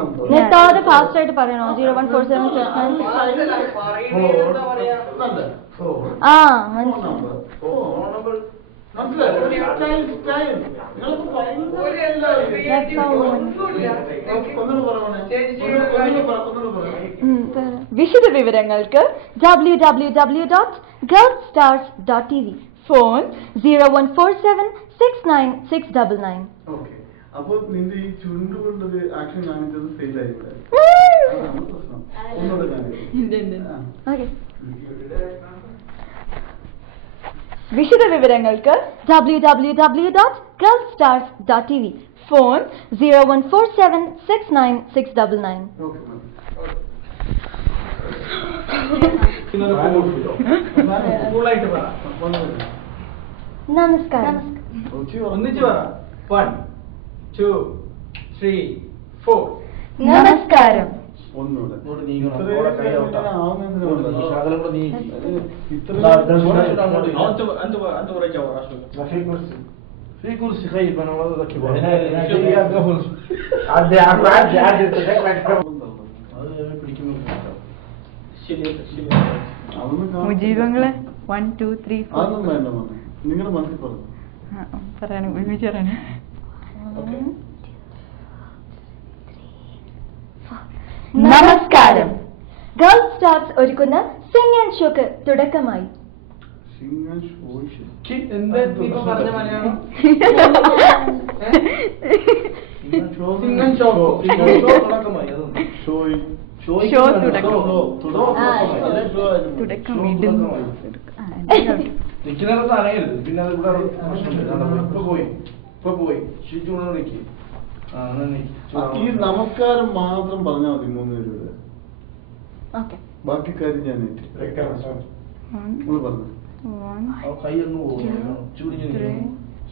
നമ്പർ നെത്തോടെ ഫാസ്റ്റ് ആയിട്ട് പറയണോ? 0147696. ആ മനസ്സിലായി. വിശദ വിവരങ്ങൾക്ക് www.girlstars.tv. ഫോൺ 014769699. അപ്പൊ നിന്റെ ഈ ചുണ്ടുകൊണ്ടൊരു ആക്ഷൻ കാണിച്ചത് ഫെയിലായി. ഒന്നുകൂടെ കാണിക്കും. വിശദ വിവരങ്ങൾക്ക് www.girlstars.tv. ഫോൺ 014769699. നമസ്കാരം. ഒന്നിച്ച് പറ. 1 2 3 4. നമസ്കാരം. ഒന്നുകൂടെ في كرسي خايف انا والله ذكي മുജീബങ്ങളെ 1 2 3 അതൊന്നും വേണ്ട നിങ്ങളുടെ മനസ്സിൽ പറഞ്ഞു പറയണം ഒരുമിച്ച് പറയണം. നമസ്കാരം. ഗേൾ സ്റ്റാർസ് ഒരുക്കുന്ന സിംഗ് ആൻഡ് ഷോക്ക് തുടക്കമായി. എന്താ പറഞ്ഞ മലയാളം? തുടക്കം നിൽക്കുന്നിടത്ത് അനങ്ങരുത്. പിന്നെ അത് ഇവിടെ ഇപ്പൊ പോയി ഷിജുണ നിൽക്കി. ഈ നമസ്കാരം മാത്രം പറഞ്ഞാൽ മതി 3 പേരുടെ. ബാക്കി കാര്യം ഞാൻ പറഞ്ഞു. കൈ ഒന്ന് ചൂടിഞ്ഞ്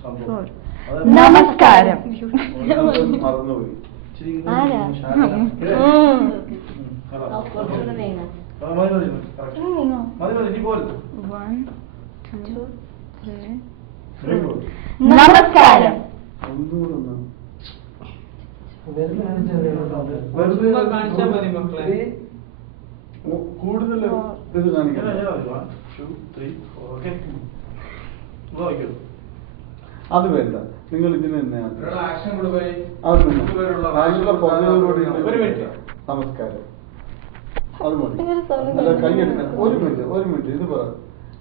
സംഭവം നമസ്കാരം. മറന്നുപോയി. നമസ്കാരം. കാണിച്ചാൽ മതി മക്കളെ. കൂടുതൽ ഇത് കാണിക്കണം. അത് വേണ്ട, നിങ്ങൾ ഇതിന് തന്നെ നമസ്കാരം അത് മതി. അല്ല, കൈ എടുക്കണം. 1 മിനിറ്റ് ഇത് പറ.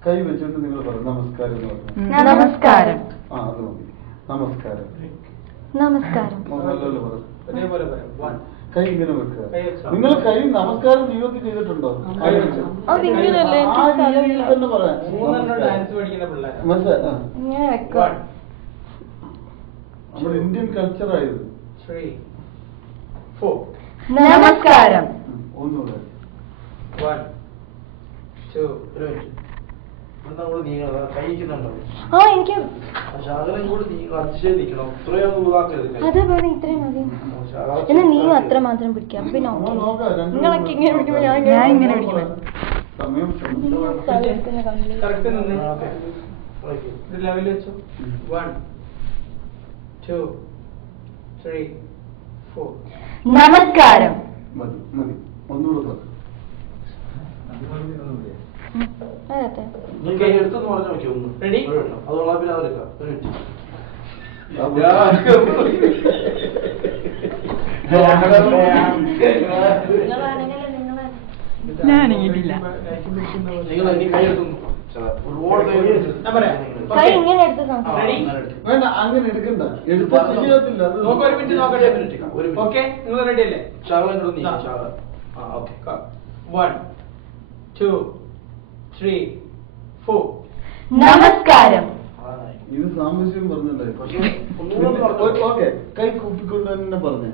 കൈ വെച്ചിട്ട് നിങ്ങൾ പറ നമസ്കാരം എന്ന് പറഞ്ഞു. നമസ്കാരം. അത് മതി. നമസ്കാരം. നമസ്കാരം. നല്ലപോലെ പറ. കൈ ഇങ്ങനെ വെക്കുക. നിങ്ങൾ കൈ നമസ്കാരം ജീവിതത്തിൽ ചെയ്തിട്ടുണ്ടോ? ആ രീതിയിൽ തന്നെ പറയാം. മനസ്സിലായി? നമ്മുടെ ഇന്ത്യൻ കൾച്ചറായത്. നമസ്കാരം. ഒന്നുകൂടെ. 1 2 കഴിക്കുന്നുണ്ടോ? എനിക്ക് ശകലം കൂടി അതിശയിക്കണം. ഇത്രയൊന്നും ഊതാക്കരുത്. അത് വേണം, ഇത്രയും മതി. എന്നാ നീയും അത്ര മാത്രം പിടിക്കാം. പിന്നെ നിങ്ങളൊക്കെ ഇങ്ങനെ പിടിക്കുമ്പോ ഞാൻ ഇങ്ങനെ പിടിക്കണം. ലെവൽ വെച്ചോ. 1 2 3 4. നമസ്കാരം. മതി മതി. ഒന്നുകൂടെ പറ. എടുത്തെന്ന് പറഞ്ഞാൽ മതി. ഒന്ന് റെഡി? അതുകൊള്ളാം. പിന്നെ അതെടുക്കാം. ഒരു മിനിറ്റ്. ഞാനില്ല. നിങ്ങൾ ഇനി കൈ എടുത്തു. കൈ ഇങ്ങനെ എടുത്ത് വേണ്ട, അങ്ങനെ എടുക്കണ്ട. എടുത്ത ശരിയാത്തില്ല. നോക്ക്, 1 മിനിറ്റ് നോക്കട്ടെ. ഓക്കെ, നിങ്ങൾ റെഡി അല്ലേ? ശകലം കൂടെ നീ. 1 2 3 4. നമസ്കാരം. ഇത് സാമൂഹ്യം പറഞ്ഞിട്ടുണ്ടായി. ഓക്കെ, കൈ കൂപ്പിക്കൊണ്ട് തന്നെ പറഞ്ഞേ.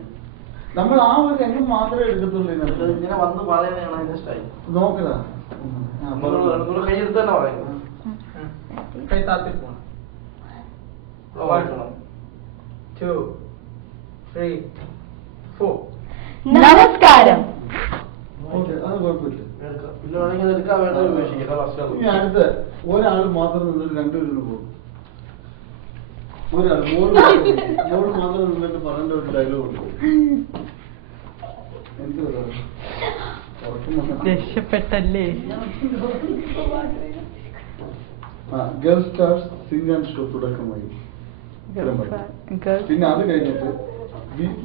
നമ്മൾ ആ ഒരു രംഗം മാത്രമേ എടുക്കത്തുള്ളൂ. ഇങ്ങനെ വന്ന് പറയുന്നതാണ് അതിന്റെ സ്റ്റൈൽ. നോക്കടാ. കൈ എടുത്ത് തന്നെ പറയുന്നത്. കൈ താത്തി പോണം. 1 2 3 4. നമസ്കാരം. ഓക്കെ, അത് കുഴപ്പമില്ല. പിന്നെ വേണമെങ്കിൽ എടുക്കാൻ വേണ്ട ഉപേക്ഷിക്കാം. ഇനി അടുത്ത ഒരാൾ മാത്രം നിന്നിട്ട് 2 പേരിന്ന് പോകും. ഒരാൾ മോള് മാത്രം നിന്നിട്ട് പറയേണ്ട ഒരു ഡയലോഗ് ഉണ്ട്. രക്ഷപ്പെട്ടല്ലേ. Girl stars sing and show തുടക്കമായി. പിന്നെ അത് കഴിഞ്ഞിട്ട്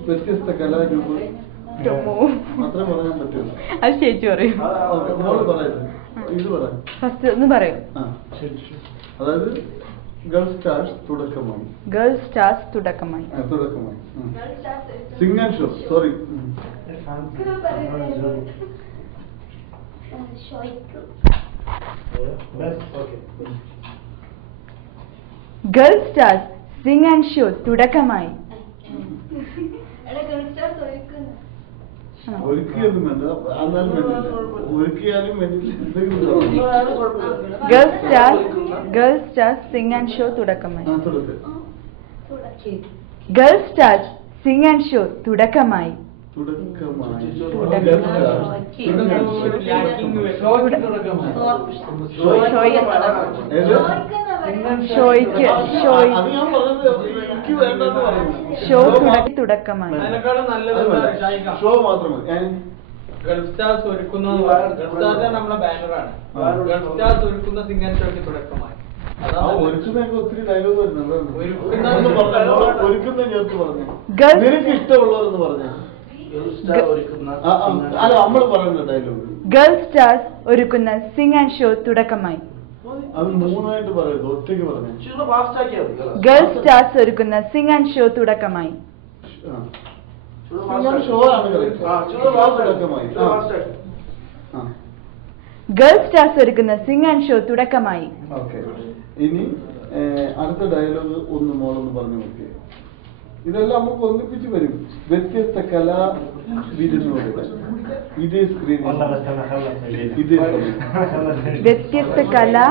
വ്യത്യസ്ത കലാരൂപം മാത്രമേ പറയാൻ പറ്റൂ. അത് ചേച്ചി പറയും. മോള് പറയരുത്, ഇത് പറയാം. ഫസ്റ്റ് ഒന്ന് പറയും. അതായത് ഗേൾ സ്റ്റാർസ് തുടക്കമായി. ഗേൾ സ്റ്റാർസ് തുടക്കമായി. Sing and show. Sorry. Girl stars sing and show തുടക്കമായി. ഒരുക്കിയൊന്നും വേണ്ട, എന്നാലും വേണ്ടില്ല. ഒരുക്കിയാലും വേണ്ടില്ല. Girl stars sing and show തുടക്കമായി. Girl stars sing and show തുടക്കമായി. തുടക്കമായി. ഷോ മാത്രമേ. ഗൾഫ് സ്റ്റാർസ് ഒരുക്കുന്ന നമ്മുടെ ബാനറാണ്. ഗൾഫ് സ്റ്റാർസ് ഒരുക്കുന്ന സിംഗ് ആൻഡ് ഷോയ്ക്ക് തുടക്കമായി. ഒരുക്കുന്നതൊക്കെ ഒത്തിരി ഡയലോഗ് വരുന്നുണ്ട്. ഒരുക്കുന്ന ചേർത്ത് പറഞ്ഞു. നിനക്ക് ഇഷ്ടമുള്ളവരെന്ന് പറഞ്ഞു. അല്ല, നമ്മൾ പറയുന്ന ഡയലോഗ്. ഗേൾ സ്റ്റാർസ് ഒരുക്കുന്ന സിംഗ് ആൻഡ് ഷോ തുടക്കമായി. അത് 3 ആയിട്ട് പറയരുത്, ഒറ്റയ്ക്ക് പറഞ്ഞു. ഗേൾ സ്റ്റാർസ് ഒരുക്കുന്ന സിംഗ് ആൻഡ് ഷോ തുടക്കമായി. ഷോ ആണ് തുടക്കമായി. ഗേൾ സ്റ്റാർസ് ഒരുക്കുന്ന സിംഗ് ആൻഡ് ഷോ തുടക്കമായി. ഓക്കെ. ഇനി അടുത്ത ഡയലോഗ് ഒന്ന് മോളൊന്ന് പറഞ്ഞു നോക്കിയേ. ഇതെല്ലാം നമുക്ക് ഒന്നിപ്പിച്ച് വരും. വ്യത്യസ്ത കലാ വിരുന്നോടെ ഇതേ സ്ക്രീനിൽ ഇതേ വ്യത്യസ്ത കലാ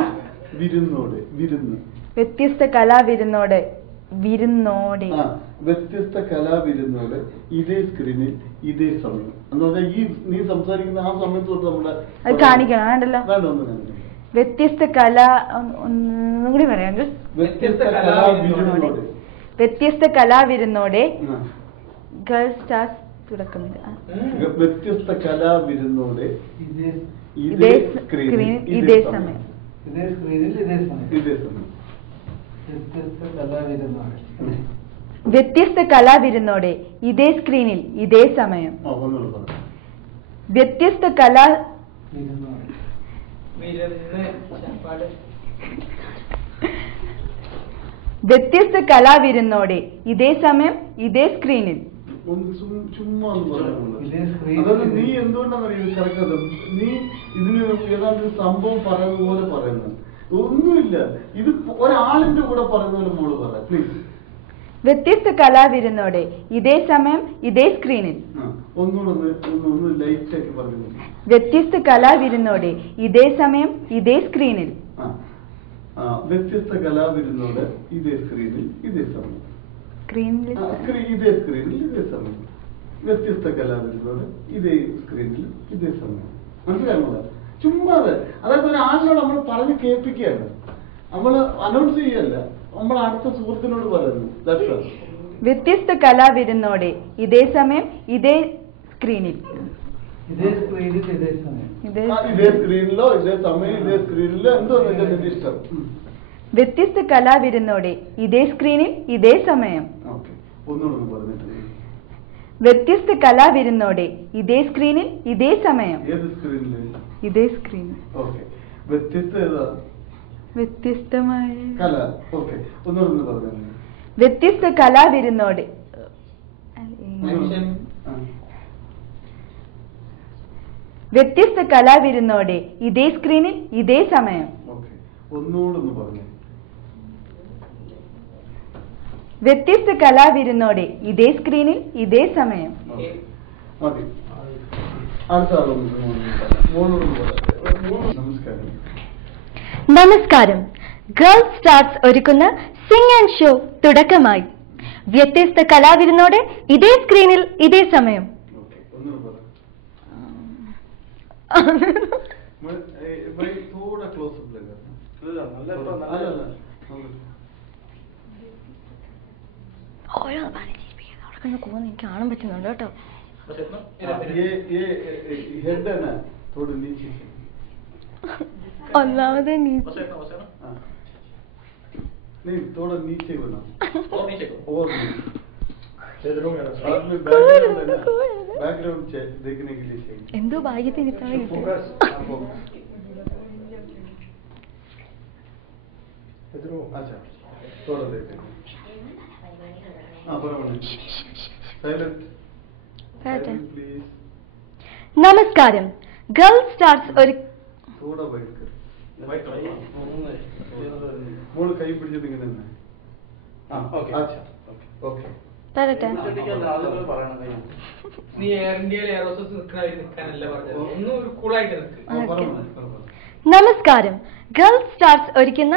വിരുന്നോടെ വിരുന്ന് വ്യത്യസ്ത കലാവിരുന്നോടെ വിരുന്നോടെ വ്യത്യസ്ത കലാവിരുന്നോടെ ഇതേ സ്ക്രീനിൽ ഇതേ സമയം എന്ന് പറഞ്ഞാൽ ഈ നീ സംസാരിക്കുന്ന ആ സമയത്ത് തൊട്ട് നമ്മുടെ അത് കാണിക്കണം വേണ്ടല്ലോ. വേണ്ട ഒന്ന് കാണിക്കണം. വ്യത്യസ്ത കല ഒന്നും കൂടി പറയാം. വ്യത്യസ്ത കലാവിരുന്നോടെ വ്യത്യസ്ത കലാവിരുന്നോടെ ഗേൾ സ്റ്റാർസ് തുടക്കുന്നത്. വ്യത്യസ്ത കലാവിരുന്നോടെ ഇതേ സ്ക്രീനിൽ ഇതേ സമയം. ഇതേ സ്ക്രീനിൽ ഇതേ സമയം. ഇതേ സമയം. വ്യത്യസ്ത കലാവിരുന്നോടെ വ്യത്യസ്ത കലാവിരുന്നോടെ ഇതേ സ്ക്രീനിൽ ഇതേ സമയം. വ്യത്യസ്ത കലാ വ്യത്യസ്ത കലാവിരുന്നോടെ ഇതേ സമയം ഇതേ സ്ക്രീനിൽ. ചുമ്മാ അതായത് നീ എന്തുകൊണ്ടാണെന്ന് കറക്റ്റ് നീ ഇതിന് ഏതാണ്ട് ഒരു സംഭവം പറയുന്ന പോലെ പറയുന്നത് ഒന്നുമില്ല. ഇത് ഒരാളിന്റെ കൂടെ പറയുന്ന പോലെ മോള് പറയാം പ്ലീസ്. വ്യത്യസ്ത കലാവിരുന്നോടെ ഇതേ സമയം ഇതേ സ്ക്രീനിൽ. ഒന്നുകൂടെ ഒന്ന് ലൈറ്റ് ആക്കി പറഞ്ഞു. വ്യത്യസ്ത കലാവിരുന്നോടെ ഇതേ സമയം ഇതേ സ്ക്രീനിൽ. വ്യത്യസ്ത കലാവിരുന്നോടെ ഇതേ സ്ക്രീനിൽ ഇതേ സമയം. ഇതേ സ്ക്രീനിൽ ഇതേ സമയം. വ്യത്യസ്ത കലാവിരുന്നോടെ ഇതേ സ്ക്രീനിൽ ഇതേ സമയം. മനസ്സിലാകുന്നത് ചുമ്മാതെ. അതായത് ഒരാളിനോട് നമ്മൾ പറഞ്ഞ് കേൾപ്പിക്കുകയാണ്, നമ്മൾ അനൗൺസ് ചെയ്യല്ല, നമ്മൾ അടുത്ത സുഹൃത്തിനോട് പറയുന്നു. വ്യത്യസ്ത കലാവിരുന്നോടെ ഇതേ സമയം ഇതേ സ്ക്രീനിൽ. ഇതേ സ്ക്രീനിൽ ഇതേ സമയം. ഇതേ സ്ക്രീനിലോ ഇതേ സമയം ഇതേ സ്ക്രീനിലോ എന്തോ നിന്റെ ഇഷ്ടം. വ്യത്യസ്ത കലാവിരുന്നോടെ ഇതേ സ്ക്രീനിൽ ഇതേ സമയം. ഒന്നുകൂടെ പറഞ്ഞിട്ട്. വ്യത്യസ്ത കലാവിരുന്നോടെ ഇതേ സ്ക്രീനിൽ ഇതേ സമയം. ഏത് സ്ക്രീനില്? ഇതേ സ്ക്രീനിൽ. വ്യത്യസ്ത ഏതാ? വ്യത്യസ്തമായ കല. ഒന്നുകൂടെ പറഞ്ഞു. വ്യത്യസ്ത കലാവിരുന്നോടെ വ്യത്യസ്ത കലാവിരുന്നോടെ ഇതേ സ്ക്രീനിൽ ഇതേ സമയം. ഒന്നുകൂടെ പറഞ്ഞു. വ്യത്യസ്ത കലാവിരുന്നോടെ ഇതേ സ്ക്രീനിൽ ഇതേ സമയം. മതി. അടുത്ത നമസ്കാരം. നമസ്കാരം. ഗേൾ സ്റ്റാർസ് ഒരുക്കുന്ന സിംഗ് ആൻഡ് ഷോ തുടക്കമായി. വ്യത്യസ്ത കലാവിരുന്നോടെ ഇതേ സ്ക്രീനിൽ ഇതേ സമയം. ഓരോ എനിക്ക് കാണാൻ പറ്റുന്നുണ്ട് കേട്ടോ. ഒന്നാമത് नहीं थोड़ा नीचे बना और नीचे को और बैकग्राउंड देखने के लिए चाहिए. എന്തോ ഭാഗ്യത്തിന് ഇത്ര फोकस अच्छा थोड़ा देखते हैं. बराबर साइलेंट प्लीज. നമസ്കാരം. ഗേൾ സ്റ്റാർസ് ഒരു थोड़ा बैठ कर മോള് കൈ പിടിച്ചത് ഇങ്ങനെ തന്നെ. തരട്ടെ. നീ എയർ ഇന്ത്യയിൽ എയർ ഹോസ്റ്റസ് നിൽക്കാനല്ല പറഞ്ഞത്, ഒന്നും ഒരു കൂളായിട്ട് നിൽക്ക്. നമസ്കാരം. ഗേൾ സ്റ്റാർസ് ഒരുക്കുന്ന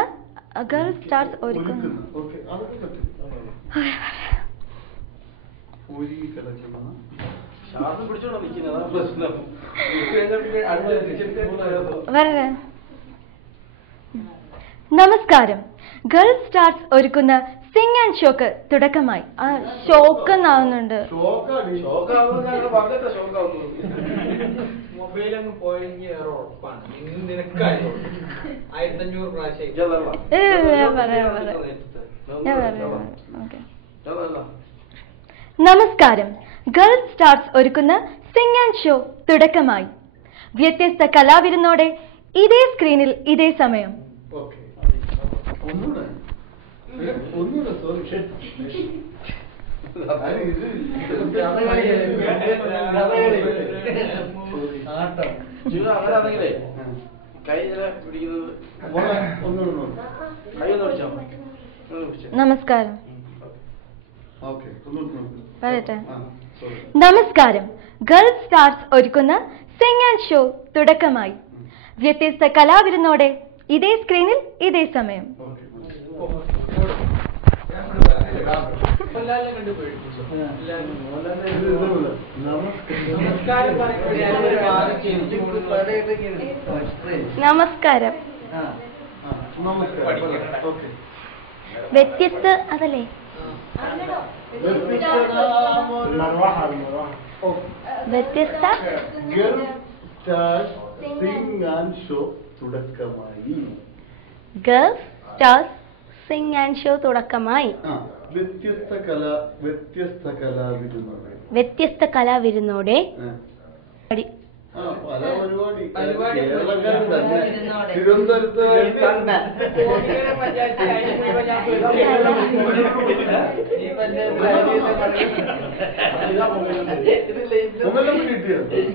വരേ. നമസ്കാരം. ഗേൾ സ്റ്റാർസ് ഒരുക്കുന്ന സിംഗ് ആൻഡ് ഷോക്ക് തുടക്കമായി. ആ ഷോക്ക് എന്നാവുന്നുണ്ട്. മൊബൈൽ അങ്ങ് പോയെങ്കിൽ വേറെ ഉറപ്പാണ്. നിനക്കായോ 1500 പ്രാവശ്യം. നമസ്കാരം. ഗേൾ സ്റ്റാർസ് ഒരുക്കുന്ന സിംഗ് ആൻഡ് ഷോ തുടക്കമായി. വ്യത്യസ്ത കലാവിരുന്നോടെ ഇതേ സ്ക്രീനിൽ ഇതേ സമയം. കൈ പിടിക്കുന്നത് നമസ്കാരം. ഓക്കെ പറയട്ടെ. നമസ്കാരം. ഗൾഫ് സ്റ്റാർസ് ഒരുക്കുന്ന സിംഗ് ആൻഡ് ഷോ തുടക്കമായി. വ്യത്യസ്ത കലാവിരുന്നോടെ ഇതേ സ്ക്രീനിൽ ഇതേ സമയം. നമസ്കാരം. വ്യത്യസ്ത അതല്ലേ വ്യത്യസ്ത സിംഗ് ആൻഡ് ഷോ തുടക്കമായി. Gulf stars sing and show തുടക്കമായി. വ്യത്യസ്ത കലാവിരുന്നോടെ പല പരിപാടി കേരളക്കാരൻ തന്നെ തിരുവനന്തപുരത്ത്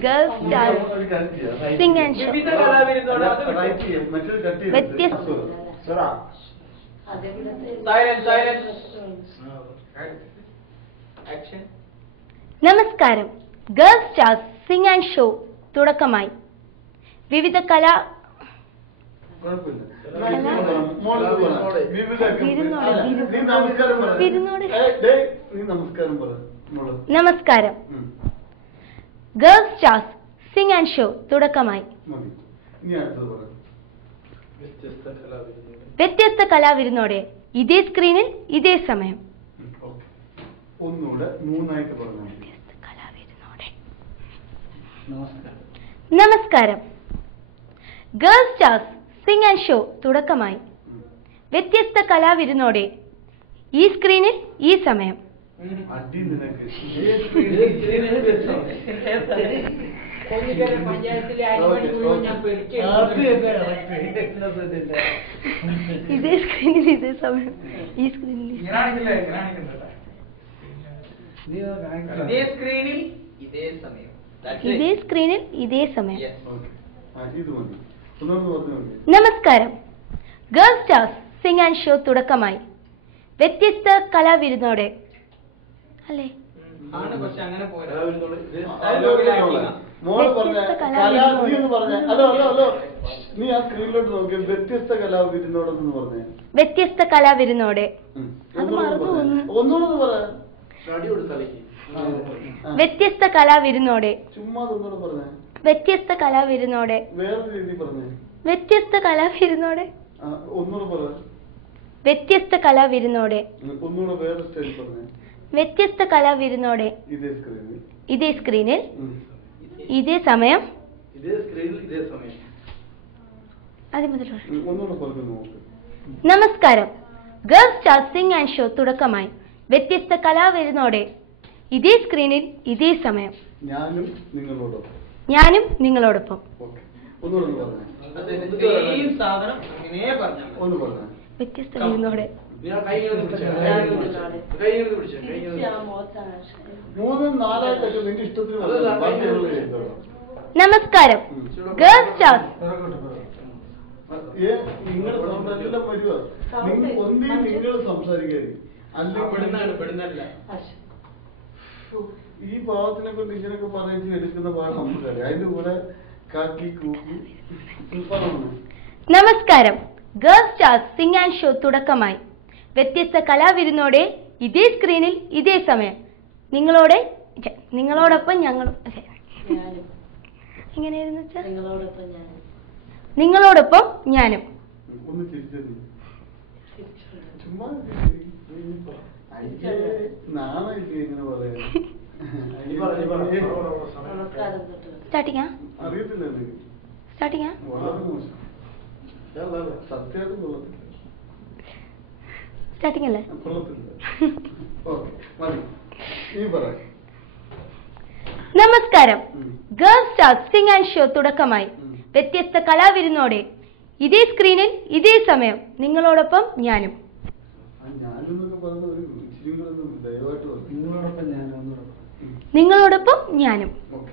Gulf stars sing and show വ്യത്യസ്ത. നമസ്കാരം. Gulf stars sing and show തുടക്കമായി. വിവിധ കലാ നമസ്കാരം. Gulf stars sing and show തുടക്കമായി. വ്യത്യസ്ത കലാവിരുന്നോടെ ഇതേ സ്ക്രീനിൽ ഇതേ സമയം. ഒന്നുകൂടെ മൂന്നായിട്ട് പറഞ്ഞു. നമസ്കാരം. Gulf stars sing and show തുടക്കമായി. വ്യത്യസ്ത കലാവിരുന്നോടെ ഈ സ്ക്രീനിൽ ഈ സമയം. ഇതേ സ്ക്രീനിൽ ഇതേ സമയം. ഈ സ്ക്രീനിൽ ഇതേ സ്ക്രീനിൽ ഇതേ സമയം. ഇതേ സ്ക്രീനിൽ ഇതേ സമയം. നമസ്കാരം. Gulf stars sing and show തുടക്കമായി. വ്യത്യസ്ത കലാവിരുന്നോടെ അല്ലേ നീ ആ സ്ക്രീനിലോട്ട് നോക്കി വ്യത്യസ്ത കലാവിരുന്നോടെന്ന് പറഞ്ഞേ. വ്യത്യസ്ത കലാവിരുന്നോടെ ഒന്നുകൂടെ പറ. വ്യത്യസ്ത കലാവിരുന്നോടെ. ചുമ്മാ ഒന്നുകൂടെ പറഞ്ഞേ. വ്യത്യസ്ത കലാവിരുന്നോടെ. വേറെ രീതി പറഞ്ഞേ. വ്യത്യസ്ത കലാവിരുന്നോടെ. ഒന്നുകൂടെ പറ. വ്യത്യസ്ത കലാവിരുന്നോടെ. ഒന്നുകൂടെ വേറെ സ്റ്റൈൽ പറഞ്ഞേ. വ്യത്യസ്ത കലാവിരുന്നോടെ ഇതേ സ്ക്രീനിൽ ഇതേ സ്ക്രീനിൽ ഇതേ സമയം. ഒന്നുകൂടെ പറഞ്ഞു നോക്ക്. നമസ്കാരം. Gulf stars sing and show തുടക്കമായി. വ്യത്യസ്ത കലാവിരുന്നോടെ ഇതേ സ്ക്രീനിൽ ഇതേ സമയം. ഞാനും നിങ്ങളോടൊപ്പം. ഞാനും നിങ്ങളോടൊപ്പം. വ്യത്യസ്ത വിരുന്നോടെ. നമസ്കാരം. ഗൾഫ് സ്റ്റാർസ് നിങ്ങൾ സംസാരിക്കരുത്. ഈ പാവത്തിനെ കൊണ്ട് ഇതിനൊക്കെ പറഞ്ഞു എടുക്കുന്ന പാഠം നമുക്കറിയാം. അതിന്റെ കൂടെ കാക്കി കൂക്കി. നമസ്കാരം. Gulf stars sing and show തുടക്കമായി. വ്യത്യസ്ത കലാവിരുന്നോടെ ഇതേ സ്ക്രീനിൽ ഇതേ സമയം. നിങ്ങളോടൊപ്പം ഞങ്ങളും. എങ്ങനെയായിരുന്നു നിങ്ങളോടൊപ്പം ഞാനും. ഒന്ന് തിരിച്ചു ചുമ്മാ നാളെ ഇങ്ങനെ പറയാ. സ്റ്റാർട്ടിങ്ങാ അറിയത്തില്ല. സ്റ്റാർട്ടിങ്ങാ വളരെ മോശം. സത്യമായിട്ട് കൊള്ളത്തില്ല. സ്റ്റാർട്ടിങ് അല്ലേ? കൊള്ളത്തില്ല. ഓക്കെ മതി. നീ പറ. നമസ്കാരം. Gulf stars sing and show തുടക്കമായി. വ്യത്യസ്ത കലാവിരുന്നോടെ ഇതേ സ്ക്രീനിൽ ഇതേ സമയം. നിങ്ങളോടൊപ്പം ഞാനും. ഞാനെന്നൊക്കെ പറഞ്ഞ ഒരു ഇച്ചിരി കൂടെ ദയവായിട്ട് നിങ്ങളോടൊപ്പം ഞാനും. നിങ്ങളോടൊപ്പം ഞാനും. ഓക്കെ.